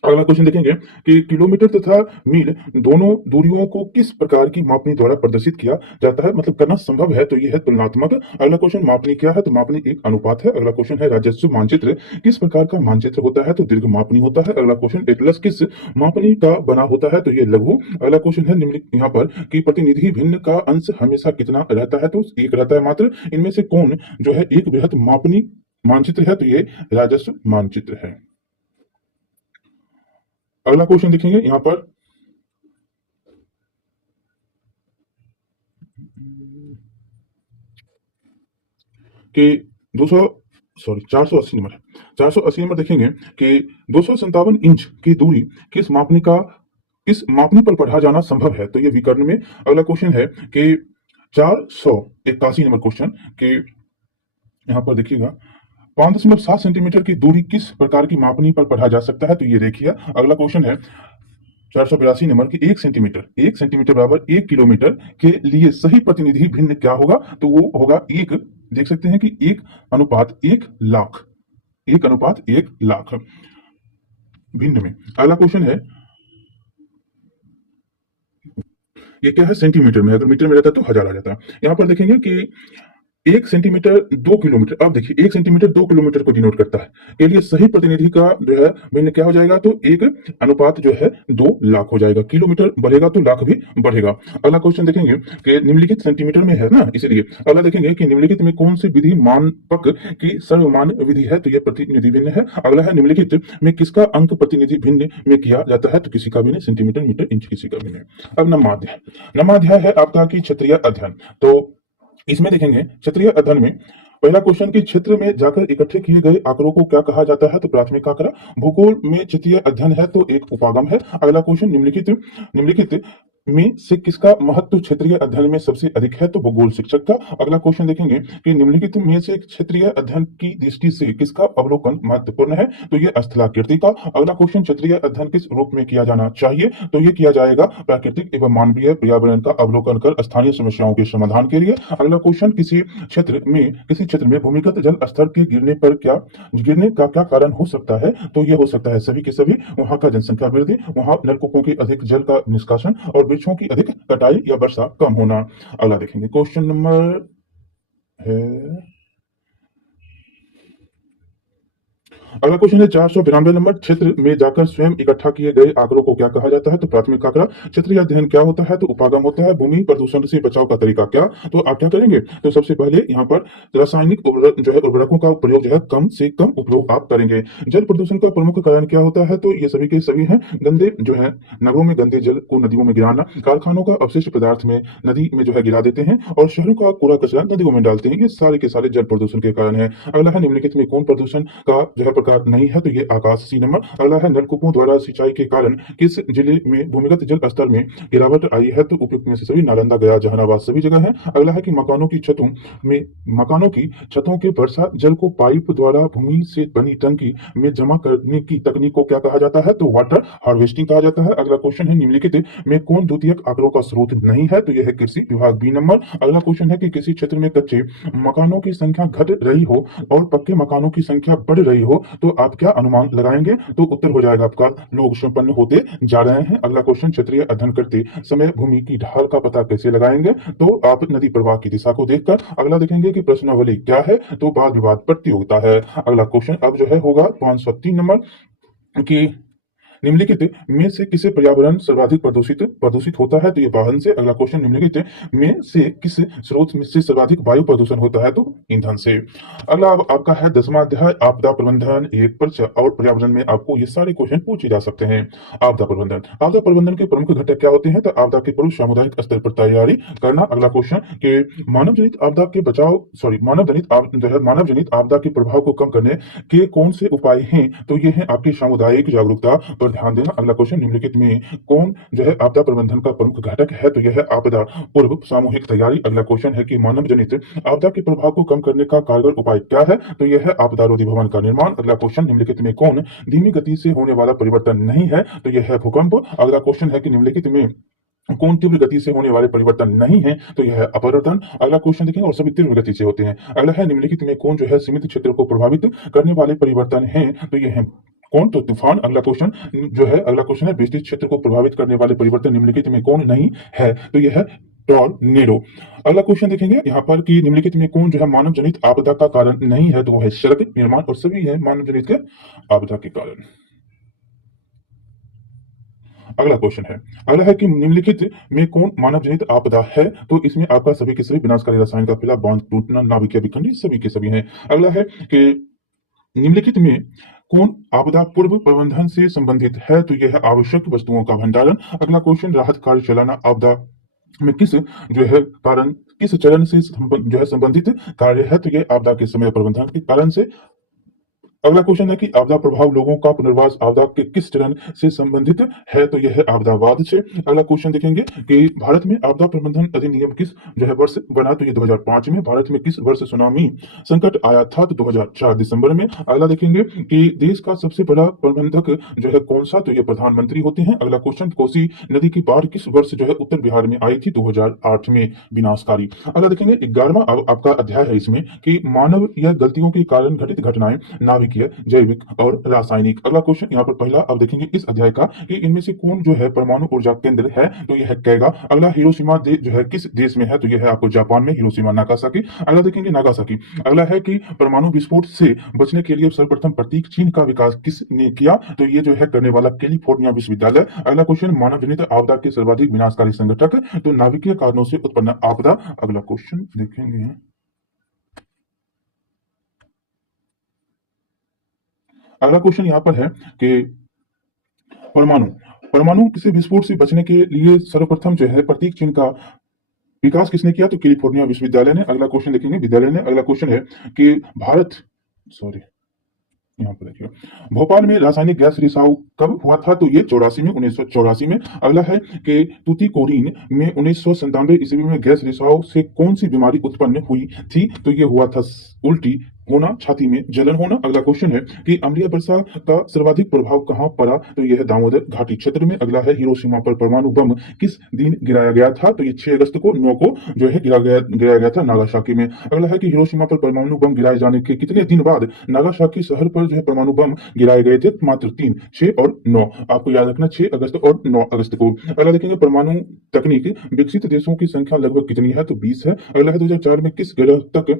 अगला क्वेश्चन देखेंगे कि किलोमीटर तथा मील दोनों दूरियों को किस प्रकार की मापनी द्वारा प्रदर्शित किया जाता है, मतलब करना संभव है, तो यह है तुलनात्मक। अगला क्वेश्चन, मापनी क्या है, तो मापनी एक अनुपात है। अगला क्वेश्चन है, राजस्व मानचित्र किस प्रकार का मानचित्र होता है, तो दीर्घ मापनी होता है। अगला क्वेश्चन, एटलस किस मापनी का बना होता है, तो यह लघु। अगला क्वेश्चन है, निम्नलिखित यहाँ पर कि प्रतिनिधि भिन्न का अंश हमेशा कितना रहता है, तो एक रहता है मात्र। इनमें से कौन जो है एक बृहत मापनी मानचित्र है, तो ये राजस्व मानचित्र है। अगला क्वेश्चन देखेंगे यहां पर, कि 480 नंबर है। 480 नंबर देखेंगे कि 257 इंच की दूरी किस मापनी पर पढ़ा जाना संभव है। तो ये विकर्ण में। अगला क्वेश्चन है कि 481 नंबर क्वेश्चन के यहाँ पर देखिएगा 5.7 सेंटीमीटर की दूरी किस प्रकार की मापनी पर पढ़ा जा सकता है। तो ये देखिए अगला क्वेश्चन है 482 नंबर की 1 सेंटीमीटर बराबर 1 किलोमीटर के लिए सही प्रतिनिधि भिन्न क्या होगा। तो वो होगा एक, देख सकते हैं कि 1:1 लाख, 1:1 लाख भिन्न में। अगला क्वेश्चन है, ये क्या है सेंटीमीटर में, अगर मीटर में रहता तो 1000 आ जाता। यहाँ पर देखेंगे कि 1 सेंटीमीटर 2 किलोमीटर। अब देखिए 1 सेंटीमीटर 2 किलोमीटर को डिनोट करता है, के लिए सही प्रतिनिधि का जो है भिन्न क्या हो जाएगा। तो 1 अनुपात जो है 2 लाख हो जाएगा। किलोमीटर बढ़ेगा तो लाख भी बढ़ेगा। अगला क्वेश्चन देखेंगे कि निम्नलिखित सेंटीमीटर में है ना, इसलिए अगला देखेंगे कि निम्नलिखित में कौन सी विधि मानपक की सर्वमान्य विधि है। तो यह प्रतिनिधि भिन्न है। अगला है निम्नलिखित में किसका अंक प्रतिनिधि भिन्न में किया जाता है। तो किसी का भी नहीं, सेंटीमीटर मीटर इंच किसी का भी नहीं। अब नमाध्याय है आपका कि क्षेत्रीय अध्ययन। तो इसमें देखेंगे क्षेत्रीय अध्ययन में पहला क्वेश्चन की क्षेत्र में जाकर इकट्ठे किए गए आंकड़ों को क्या कहा जाता है। तो प्राथमिक आंकड़ा। भूगोल में क्षेत्रीय अध्ययन है तो एक उपागम है। अगला क्वेश्चन निम्नलिखित में से किसका महत्व क्षेत्रीय अध्ययन में सबसे अधिक है। तो भूगोल शिक्षक का। अगला क्वेश्चन देखेंगे कि निम्नलिखित में से क्षेत्रीय अध्ययन की दृष्टि से किसका अवलोकन महत्वपूर्ण है। तो ये स्थलाकृति का। अगला क्वेश्चन क्षेत्रीय अध्ययन किस रूप में किया जाना चाहिए। तो ये किया जाएगा प्राकृतिक एवं मानवीय पर्यावरण का अवलोकन कर स्थानीय समस्याओं के समाधान के लिए। अगला क्वेश्चन किसी क्षेत्र में भूमिगत जल स्तर के गिरने का क्या कारण हो सकता है। तो ये हो सकता है सभी के सभी वहां का जनसंख्या वृद्धि, वहां नलकूपों के अधिक जल का निष्कासन और वृक्षों की अधिक कटाई या वर्षा कम होना। अगला देखेंगे क्वेश्चन नंबर है, अगला क्वेश्चन है 492 नंबर। क्षेत्र में जाकर स्वयं इकट्ठा किए गए आंकड़ों को क्या कहा जाता है। तो प्राथमिक आंकड़ा। क्षेत्रीय अध्ययन क्या होता है। तो उपागम होता है। भूमि प्रदूषण से बचाव का तरीका क्या। तो आप क्या करेंगे, तो सबसे पहले यहाँ पर रासायनिक उर्वरकों का प्रयोग जो है कम से कम उपयोग आप करेंगे। जल प्रदूषण का प्रमुख कारण क्या होता है। तो ये सभी के सभी हैं गंदे जो है नगरों में गंदे जल को नदियों में गिराना, कारखानों का अपशिष्ट पदार्थ में नदी में जो है गिरा देते हैं और शहरों का कूड़ा कचरा नदियों में डालते हैं। ये सारे के सारे जल प्रदूषण के कारण है। अगला है निम्नलिखित में कौन प्रदूषण का जो है प्रकार नहीं है। तो ये आकाश सी नंबर। अगला है नलकूपों द्वारा सिंचाई के कारण किस जिले में भूमिगत जल स्तर में गिरावट आई है। तो उपयुक्त में से सभी नालंदा, गया, जहानाबाद सभी जगह है। अगला है कि मकानों की छतों के वर्षा जल को पाइप द्वारा भूमि से बनी टंकी में जमा करने की तकनीक को क्या कहा जाता है। तो वाटर हार्वेस्टिंग कहा जाता है। अगला क्वेश्चन है निम्नलिखित में कौन द्वितीयक आंकड़ों का स्रोत नहीं है। तो यह है कृषि विभाग बी नंबर। अगला क्वेश्चन है कि किसी क्षेत्र में कच्चे मकानों की संख्या घट रही हो और पक्के मकानों की संख्या बढ़ रही हो तो आप क्या अनुमान लगाएंगे। तो उत्तर हो जाएगा आपका लोग संपन्न होते जा रहे हैं। अगला क्वेश्चन क्षेत्रीय अध्ययन करते समय भूमि की ढाल का पता कैसे लगाएंगे। तो आप नदी प्रवाह की दिशा को देखकर। अगला देखेंगे कि प्रश्नावली क्या है। तो वाद विवाद प्रतियोगिता है। अगला क्वेश्चन अब जो है होगा 503 नंबर की निम्नलिखित में से किसे पर्यावरण सर्वाधिक प्रदूषित होता है। तो ये वाहन से। अगला क्वेश्चन निम्नलिखित में से किस स्रोत में से सर्वाधिक वायु प्रदूषण होता है। तो ईंधन से। अगला आपका है 10वां अध्याय आपदा प्रबंधन एक पर और पर्यावरण में आपको ये सारे क्वेश्चन पूछे जा सकते हैं। आपदा प्रबंधन के प्रमुख घटक क्या होते हैं। तो आपदा के पूर्व सामुदायिक स्तर पर तैयारी करना। अगला क्वेश्चन के मानव जनित आपदा के प्रभाव को कम करने के कौन से उपाय हैं। तो ये है आपकी सामुदायिक जागरूकता पर ध्यान देना। अगला क्वेश्चन निम्नलिखित में कौन जो है आपदा प्रबंधन का प्रमुख घटक है। तो यह है आपदा पूर्व सामूहिक तैयारी। अगला क्वेश्चन है कि मानव जनित आपदा के प्रभाव को कम करने का कारगर उपाय क्या है। तो यह है आपदा रोधी भवन का निर्माण। अगला क्वेश्चन निम्नलिखित में कौन धीमी गति से होने वाला परिवर्तन नहीं है। तो यह है भूकंप। अगला क्वेश्चन है कि निम्नलिखित में कौन तीव्र गति से होने वाले परिवर्तन नहीं है। तो यह है अपवर्तन। अगला क्वेश्चन देखेंगे और सभी तीव्र गति से होते हैं। अगला है निम्नलिखित में कौन जो है सीमित क्षेत्र को प्रभावित करने वाले परिवर्तन हैं। तो यह है कौन। तो तूफान। अगला क्वेश्चन है विस्तृत क्षेत्र को प्रभावित करने वाले परिवर्तन निम्नलिखित में कौन नहीं है। तो यह है टॉर्नेडो। अगला क्वेश्चन देखेंगे यहाँ पर कि निम्नलिखित में कौन जो है मानव जनित आपदा का कारण नहीं है। तो वह है सड़क निर्माण और सभी है मानव जनित के आपदा के कारण। अगला क्वेश्चन है, अगला है कि निम्नलिखित में कौन मानव जनित आपदा है। तो इसमें आपका सभी के सभी विनाशकारी रसायन का फैलाव, बांध टूटना, नाभिकीय विखंडन सभी के सभी हैं। अगला है कि निम्नलिखित में कौन आपदा पूर्व प्रबंधन से संबंधित है। तो यह है आवश्यक वस्तुओं का भंडारण। अगला क्वेश्चन राहत कार्य चलाना आपदा में किस जो है कारण किस चरण से जो है संबंधित कार्य है, तो ये आपदा के समय प्रबंधन के कारण से। अगला क्वेश्चन है कि आपदा प्रभाव लोगों का पुनर्वास आपदा के किस चरण से संबंधित है, तो यह है आपदावाद से। अगला क्वेश्चन देखेंगे कि भारत में आपदा प्रबंधन अधिनियम किस जो है वर्ष बना, तो ये 2005 में। भारत में किस वर्ष सुनामी संकट आया था, तो 2004 दिसंबर में। अगला देखेंगे कि देश का सबसे बड़ा प्रबंधक जो है कौन सा, तो ये प्रधानमंत्री होते हैं। अगला क्वेश्चन, कोसी नदी की बाढ़ किस वर्ष जो है उत्तर बिहार में आई थी, 2008 में, विनाशकारी। अगला देखेंगे 11वां आपका अध्याय है इसमें कि मानव या गलतियों के कारण घटित घटनाएं नाभिकीय, जैविक और रासायनिक। अगला क्वेश्चन यहाँ पर पहला अब देखेंगे इस अध्याय का कि इनमें से कौन जो है परमाणु ऊर्जा केंद्र है, तो यह है कैगा। अगला हिरोशिमा जो है किस देश में है, तो यह है आपको जापान में, हिरोशिमा नागासाकी। अगला देखेंगे नागासाकी। अगला है कि परमाणु विस्फोट से बचने के लिए सर्वप्रथम प्रतीक चिन्ह का विकास किसने किया, तो ये जो है करने वाला कैलिफोर्निया विश्वविद्यालय। अगला क्वेश्चन, मानव जनित आपदा के सर्वाधिक विनाशकारी संगठक, तो नाभिकीय कारणों से उत्पन्न आपदा। अगला क्वेश्चन देखेंगे, अगला क्वेश्चन यहाँ पर है कि परमाणु परमाणु किसी विस्फोट से बचने के लिए सर्वप्रथम जो है प्रतीक चिन्ह का विकास किसने किया, तो कैलिफोर्निया विश्वविद्यालय ने। अगला क्वेश्चन देखेंगे विद्यालय ने। अगला क्वेश्चन है कि भारत, सॉरी यहाँ पर देखिए, भोपाल में रासायनिक गैस रिसाव कब हुआ था, तो ये 84 में, 1984 में। अगला है कि तूतीकोरिन में 1997 ईस्वी में गैस रिसाव से कौन सी बीमारी उत्पन्न हुई थी, तो ये हुआ था उल्टी होना, छाती में जलन होना। अगला क्वेश्चन है कि अम्लीय वर्षा का सर्वाधिक प्रभाव कहां पड़ा, तो यह है दामोदर घाटी क्षेत्र में। अगला है हिरोशिमा पर परमाणु बम किस दिन गिराया गया था, तो ये 6 अगस्त को 9 को जो है गिराया गया था नागासाकी में। अगला है कि हिरोशिमा पर परमाणु बम गिराए जाने के कितने दिन बाद नागासाकी शहर पर जो है परमाणु बम गिराए गए थे, मात्र 3, 6 और 9। आपको याद रखना 6 अगस्त और 9 अगस्त को। अगला देखेंगे परमाणु तकनीक विकसित देशों की संख्या लगभग कितनी है, तो 20 है। अगला है 2004 में किस ग्रह तक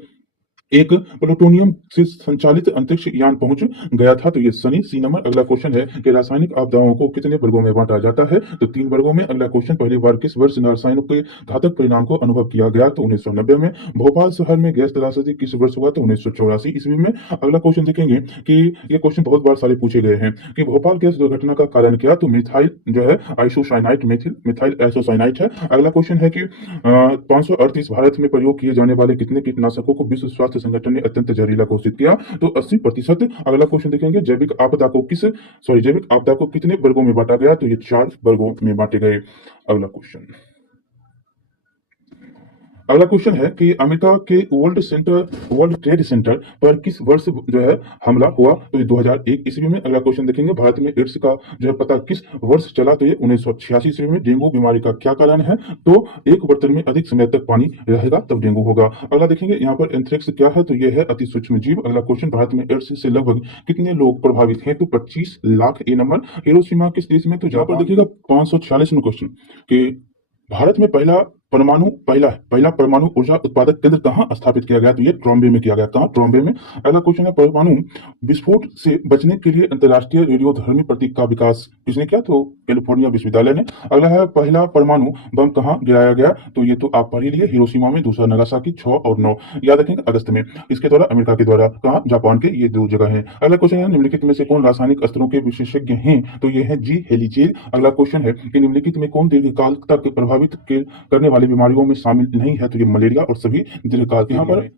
एक प्लूटोनियम से संचालित अंतरिक्ष यान पहुंच गया था, तो ये शनि, सी नंबर। अगला क्वेश्चन है कि रासायनिक आपदाओं को कितने वर्गों में बांटा जाता है, तो 3 वर्गों में। अगला क्वेश्चन, पहली बार किस वर्ष रसायनों के घातक परिणाम को अनुभव किया गया, तो 1990 में। भोपाल शहर में गैस त्रासदी किस वर्ष हुआ, तो 1984 ईस्वी में। अगला क्वेश्चन देखेंगे कि ये क्वेश्चन बहुत बार सारे पूछे गए हैं कि भोपाल गैस दुर्घटना का कारण क्या, तो मिथाइल जो है आइसोसाइनाइट, मिथाइल आइसोसाइनाइट है। अगला क्वेश्चन है कि 538 भारत में प्रयोग किए जाने वाले कितने कीटनाशकों को विश्व स्वास्थ्य संगठन ने अत्यंत जहरीला घोषित किया, तो 80%। अगला क्वेश्चन देखेंगे जैविक आपदा को कितने वर्गों में बांटा गया, तो ये 4 वर्गों में बांटे गए। अगला क्वेश्चन, अगला क्वेश्चन है कि अमेरिका के वर्ल्ड ट्रेड सेंटर पर किस वर्ष जो है हमला हुआ, तो ये 2001 ईस्वी में। अगला क्वेश्चन देखेंगे भारत में एड्स का जो है पता किस वर्ष चला, तो ये 1986 ईस्वी में। डेंगू बीमारी का क्या कारण है, तो एक बर्तन में अधिक समय तक पानी रहेगा तब डेंगू होगा। अगला देखेंगे यहाँ पर एंथ्रेक्स क्या है, तो ये है अति सूक्ष्म जीव। अगला क्वेश्चन, भारत में एड्स से लगभग कितने लोग प्रभावित हैं, तो 25 लाख, ए नंबर। हिरोशिमा किस देश में, तो जहां पर देखिएगा 546 क्वेश्चन कि भारत में पहला परमाणु ऊर्जा उत्पादक केंद्र कहां स्थापित किया गया, तो ये ट्रॉम्बे में किया गया। कहां, ट्रॉम्बे में। अगला क्वेश्चन है परमाणु विस्फोट से बचने के लिए अंतरराष्ट्रीय रेडियोधर्मी प्रतीक का विकास किसने किया, तो कैलिफोर्निया विश्वविद्यालय ने। अगला है पहला परमाणु बम कहां गिराया गया, तो ये तो आप पढ़ ही लिए, हिरोशिमा में। दूसरा नागासाकी, 6 और 9 याद रखेंगे, अगस्त में। इसके द्वारा अमेरिका के द्वारा, कहां, जापान के, ये 2 जगह है। अगला क्वेश्चन है निम्नलिखित में से कौन रासायनिक अस्त्रों के विशेषज्ञ हैं, तो ये है जी हेलीजेल। अगला क्वेश्चन है कि निम्नलिखित में कौन दीर्घकाल तक प्रभावित करने वाली बीमारियों में शामिल नहीं है, तो ये मलेरिया और सभी दीर्घकाल के। यहाँ पर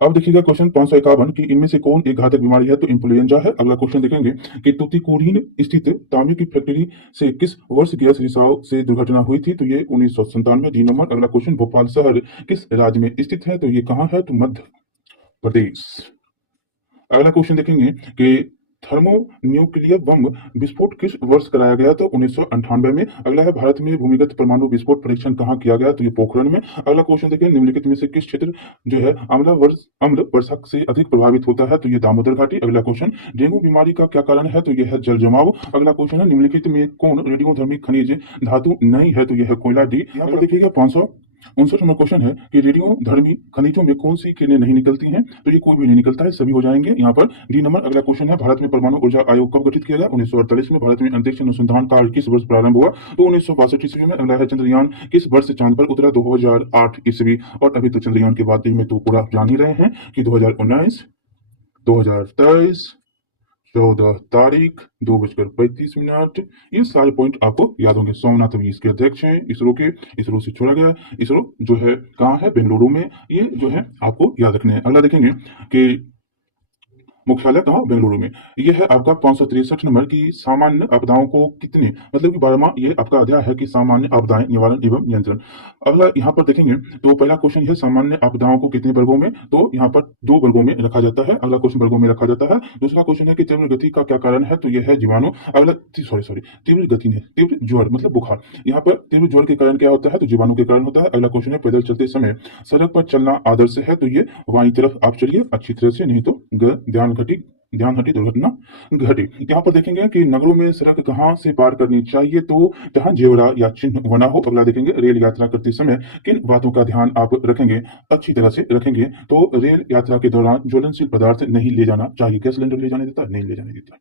अब देखिएगा क्वेश्चन 551 कि इनमें से कौन एक घातक बीमारी है, तो इन्फ्लुएंजा है। अगला क्वेश्चन देखेंगे कि तूतीकोरिन स्थित तांबे की फैक्ट्री से किस वर्ष गैस रिसाव से दुर्घटना हुई थी, तो ये 1997, डी नंबर। अगला क्वेश्चन, भोपाल शहर किस राज्य में स्थित है, तो ये कहाँ है, तो मध्य प्रदेश। अगला क्वेश्चन देखेंगे कि थर्मोन्यूक्लियर बम विस्फोट किस वर्ष कराया गया, तो 1998 में। अगला है भारत में भूमिगत परमाणु विस्फोट परीक्षण कहाँ किया गया, तो ये पोखरण में। अगला क्वेश्चन देखिए निम्नलिखित में से किस क्षेत्र जो है अम्ल वर्षा से अधिक प्रभावित होता है, तो ये दामोदर घाटी। अगला क्वेश्चन, डेंगू बीमारी का क्या कारण है, तो यह है जल जमाव। अगला क्वेश्चन है निम्नलिखित में कौन रेडियोधर्मी खनिज धातु नहीं है, तो यह है कोयला, डी। यहाँ पर देखिएगा 559 नंबर क्वेश्चन है कि रेडियोधर्मी खनिजों में कौन सी किरणें नहीं निकलती हैं, तो ये कोई भी नहीं निकलता है, सभी हो जाएंगे यहाँ पर, डी नंबर। अगला क्वेश्चन है भारत में परमाणु ऊर्जा आयोग कब गठित किया गया, 1948 में। भारत में अंतरिक्ष अनुसंधान कार्य किस वर्ष प्रारंभ हुआ, तो 1962 ईस्वी में। अगला है चंद्रयान किस वर्ष चांद पर उतरा, 2008 ईस्वी। और अभी तो चंद्रयान के बारे में तो पूरा जान ही रहे हैं कि 2019, 2023, 14 तारीख 2:35। ये सारे पॉइंट आपको याद होंगे। सोमनाथ अभी इसके अध्यक्ष हैं इसरो के। इसरो से छोड़ा गया। इसरो जो है कहाँ है? बेंगलुरु में। ये जो है आपको याद रखने हैं। अगला देखेंगे कि मुख्यालय कहाँ? बेंगलुरु में। ये है आपका 563 नंबर की सामान्य आपदाओं को कितने, मतलब कि 12वां ये आपका अध्याय है कि सामान्य आपदाएं निवारण एवं नियंत्रण। अगला यहाँ पर देखेंगे तो पहला क्वेश्चन है सामान्य आपदाओं को कितने वर्गों में, तो यहाँ पर 2 वर्गों में रखा जाता है। अगला क्वेश्चन वर्गों में रखा जाता है। दूसरा क्वेश्चन है कि तीव्र गति का क्या कारण है, तो यह है जीवाणु। अगला सॉरी तीव्र गति नहीं, तीव्र ज्वर मतलब बुखार। यहाँ पर तीव्र ज्वर के कारण क्या होता है, तो जीवाणु के कारण होता है। अगला क्वेश्चन है पैदल चलते समय सड़क पर चलना आदर्श है, तो ये बाईं तरफ आप चलिए अच्छी तरह से, नहीं तो ध्यान हटी दुर्घटना घटी। यहाँ पर देखेंगे कि नगरों में सड़क कहाँ से पार करनी चाहिए, तो जहां जेवरा या चिन्ह बना हो। अगला देखेंगे रेल यात्रा करते समय किन बातों का ध्यान आप रखेंगे, अच्छी तरह से रखेंगे। तो रेल यात्रा के दौरान ज्वलनशील पदार्थ नहीं ले जाना चाहिए। गैस सिलेंडर ले जाने देता है? नहीं ले जाने देता।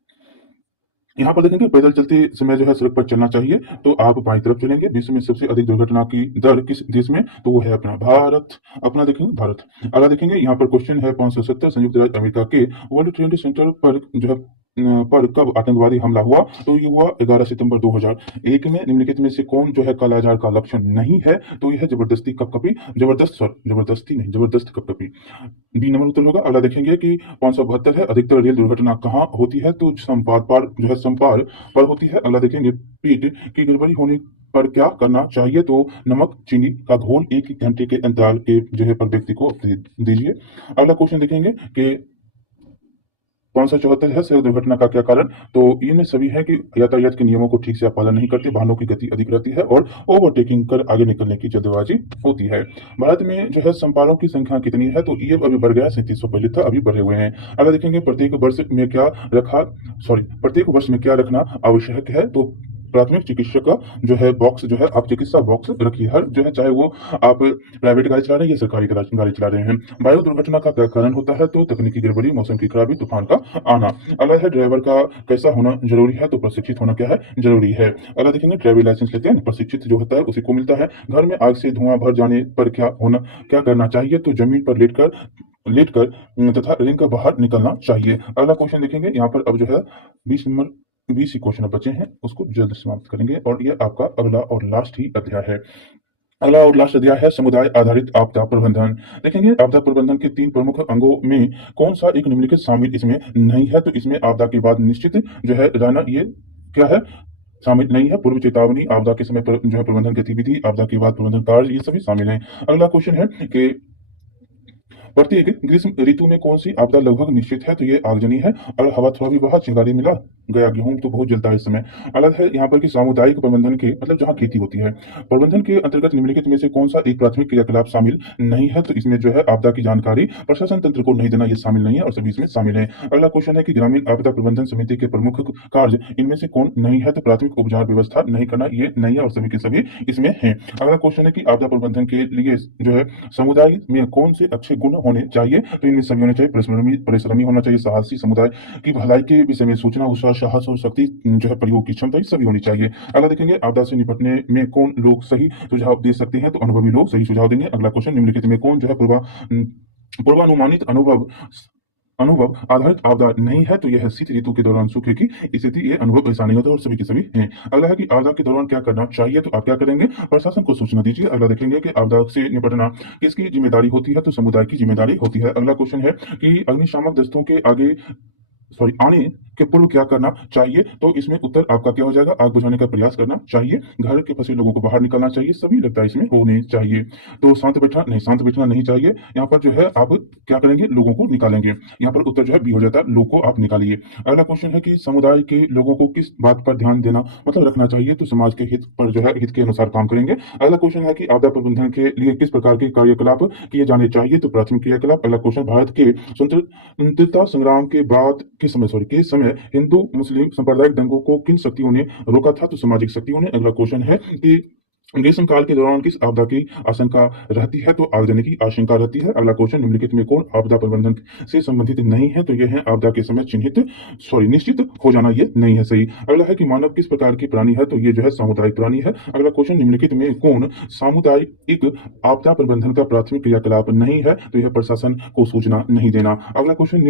यहाँ पर देखेंगे पैदल चलते समय जो है सड़क पर चलना चाहिए, तो आप बाईं तरफ चलेंगे। विश्व में सबसे अधिक दुर्घटना की दर किस देश में, तो वो है अपना भारत। अपना देखेंगे भारत। अगला देखेंगे यहाँ पर क्वेश्चन है 570 संयुक्त राज्य अमेरिका के वर्ल्ड ट्रेड सेंटर पर जो है पर कब आतंकवादी हमला हुआ, तो ये हुआ 11 सितंबर 2001 में। निम्नलिखित में से कौन जो है कालाजार का लक्षण नहीं है, तो यह है जबरदस्ती कपकपी। जबरदस्ती नहीं, जबरदस्त कपकपी। बी नंबर उत्तर होगा। अगला देखेंगे कि 572 है अधिकतर रेल दुर्घटना कहाँ होती है, तो संपार पर होती है। अगला देखेंगे पेट की गड़बड़ी होने पर क्या करना चाहिए, तो नमक चीनी का घोल 1 घंटे के अंतराल के जो है पर व्यक्ति को दीजिए। अगला क्वेश्चन देखेंगे कि 574 है सड़क दुर्घटना का क्या कारण, तो इनमें सभी है कि यातायात के नियमों को ठीक से आप पालन नहीं करते, वाहनों की गति अधिक रहती है और ओवरटेकिंग कर आगे निकलने की जल्दबाजी होती है। भारत में जो है संपारों की संख्या कितनी है, तो ये अभी बढ़ गया है। 3700 पहले था, अभी बढ़े हुए हैं। अगर देखेंगे प्रत्येक वर्ष में क्या रखना आवश्यक है, तो प्राथमिक चिकित्सक का जो है बॉक्स जो है आप चिकित्सा बॉक्स रखिए। हर जो है चाहे वो आप प्राइवेट गाड़ी चला रहे हैं या सरकारी गाड़ी चला रहे हैं। वायु दुर्घटना का क्या कारण होता है, तो तकनीकी गड़बड़ी, मौसम की खराबी, तूफान का आना। अगला है ड्राइवर का कैसा होना जरूरी है, तो प्रशिक्षित होना क्या है, जरूरी है। अगला देखेंगे ड्राइविंग लाइसेंस लेते हैं प्रशिक्षित जो होता है उसी को मिलता है। घर में आग से धुआं भर जाने पर क्या करना चाहिए, तो जमीन पर लेटकर तथा रिंग का बाहर निकलना चाहिए। अगला क्वेश्चन देखेंगे यहाँ पर अब जो है 20 ही क्वेश्चन बचे हैं, उसको जल्द समाप्त करेंगे और ये आपका अगला और लास्ट ही अध्याय है। अगला और लास्ट अध्याय है समुदाय आधारित आपदा प्रबंधन। देखेंगे आपदा प्रबंधन के 3 प्रमुख अंगों में कौन सा एक निम्नलिखित शामिल इसमें नहीं है, तो इसमें आपदा के बाद निश्चित जो है रहना, ये क्या है, शामिल नहीं है। पूर्व चेतावनी, आपदा के समय पर जो है प्रबंधन गतिविधि, आपदा के बाद प्रबंधन कार्य, ये सभी शामिल हैं। अगला क्वेश्चन है कि प्रत्येक ग्रीष्म ऋतु में कौन सी आपदा लगभग निश्चित है, तो ये आगजनी है। अगर हवा थोड़ा भी बहा, चिंगारी मिला गया, गेहूं तो बहुत जलता है इस समय। अलग है यहाँ पर कि सामुदायिक प्रबंधन के मतलब जहाँ खेती होती है, प्रबंधन के अंतर्गत निम्नलिखित में से कौन सा एक प्राथमिक क्रियाकलाप शामिल नहीं है, तो इसमें जो है आपदा की जानकारी प्रशासन तंत्र को नहीं देना, ये शामिल नहीं है और सभी इसमें शामिल है। अगला क्वेश्चन है कि ग्रामीण आपदा प्रबंधन समिति के प्रमुख कार्य इनमें से कौन नहीं है, तो प्राथमिक उपचार व्यवस्था नहीं करना, ये नहीं है और सभी के सभी इसमें है। अगला क्वेश्चन है कि आपदा प्रबंधन के लिए जो है समुदाय में कौन से अच्छे गुण होने चाहिए, तो इनमें सभी होने चाहिए। परिश्रमी होना चाहिए, साहसी, समुदाय की भलाई के विषय में सोचना, उत्साह, साहस और शक्ति जो है प्रयोग की क्षमता, ये सभी होनी चाहिए। अगला देखेंगे आपदा से निपटने में कौन लोग सही सुझाव दे सकते हैं, तो अनुभवी लोग सही सुझाव देंगे। अगला क्वेश्चन निम्नलिखित में कौन जो है पूर्वानुमानित अनुभव आधारित आपदा नहीं है, तो यह है शीत ऋतु के दौरान सूखे की स्थिति, ये अनुभव ऐसा नहीं होता और सभी के सभी हैं। अगला है कि आपदा के दौरान क्या करना चाहिए, तो आप क्या करेंगे, प्रशासन को सूचना दीजिए। अगला देखेंगे कि आपदा से निपटना किसकी जिम्मेदारी होती है, तो समुदाय की जिम्मेदारी होती है। अगला क्वेश्चन है कि अग्निशामक दस्तों के आने के पूर्व क्या करना चाहिए, तो इसमें उत्तर आपका क्या हो जाएगा, आग बुझाने का प्रयास करना चाहिए, घर के फंसे लोगों को बाहर निकालना चाहिए, सभी लगता है इसमें होने चाहिए। तो शांत बैठना नहीं चाहिए। यहाँ पर जो है आप क्या करेंगे, लोगों को निकालेंगे। यहाँ पर उत्तर जो है बी हो जाता है, लोग को आप निकालिए। अगला क्वेश्चन है कि समुदाय के लोगों को किस बात पर ध्यान देना मतलब रखना चाहिए, तो समाज के हित पर जो है हित के अनुसार काम करेंगे। अगला क्वेश्चन है कि आपदा प्रबंधन के लिए किस प्रकार के कार्यकलाप किए जाने चाहिए, तो प्राथमिक क्रियाकलाप। अगला क्वेश्चन भारत के स्वतंत्रता संग्राम के समय हिंदू मुस्लिम सांप्रदायिक दंगों को किन शक्तियों ने रोका था, तो सामाजिक शक्तियों ने। अगला क्वेश्चन है कि ग्रीष्म काल के दौरान किस आपदा की आशंका रहती है? तो आग लगने की आशंका रहती है। अगला क्वेश्चन, निम्नलिखित में कौन आपदा प्रबंधन से संबंधित नहीं है? तो ये है आपदा के समय निश्चित हो जाना, ये नहीं है सही। अगला है कि मानव किस प्रकार की प्राणी है? तो ये जो है सामुदायिक प्राणी है। अगला क्वेश्चन, निम्नलिखित में कौन सामुदायिक आपदा प्रबंधन का प्राथमिक क्रियाकलाप नहीं है? तो यह प्रशासन को सूचना नहीं देना। अगला क्वेश्चन,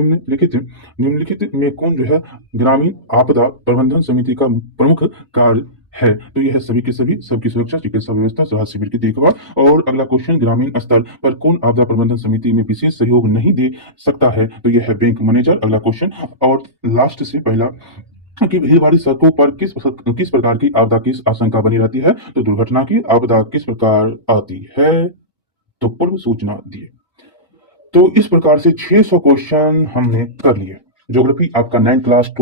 निम्नलिखित में कौन जो है ग्रामीण आपदा प्रबंधन समिति का प्रमुख कार्य है? तो यह है सभी के सभी सबकी सुरक्षा, चिकित्सा व्यवस्था, राहत शिविर की देखभाल। और अगला क्वेश्चन, ग्रामीण स्तर पर कौन आपदा प्रबंधन समिति में विशेष सहयोग नहीं दे सकता है? तो यह है बैंक मैनेजर। अगला क्वेश्चन और लास्ट से पहला, कि भीड़ भारी सड़कों पर किस प्रकार की आपदा की आशंका बनी रहती है? तो दुर्घटना की आपदा किस प्रकार आती है? तो पूर्व सूचना दिए। तो इस प्रकार से 600 क्वेश्चन हमने कर लिए। ज्योग्राफी आपका 9 क्लास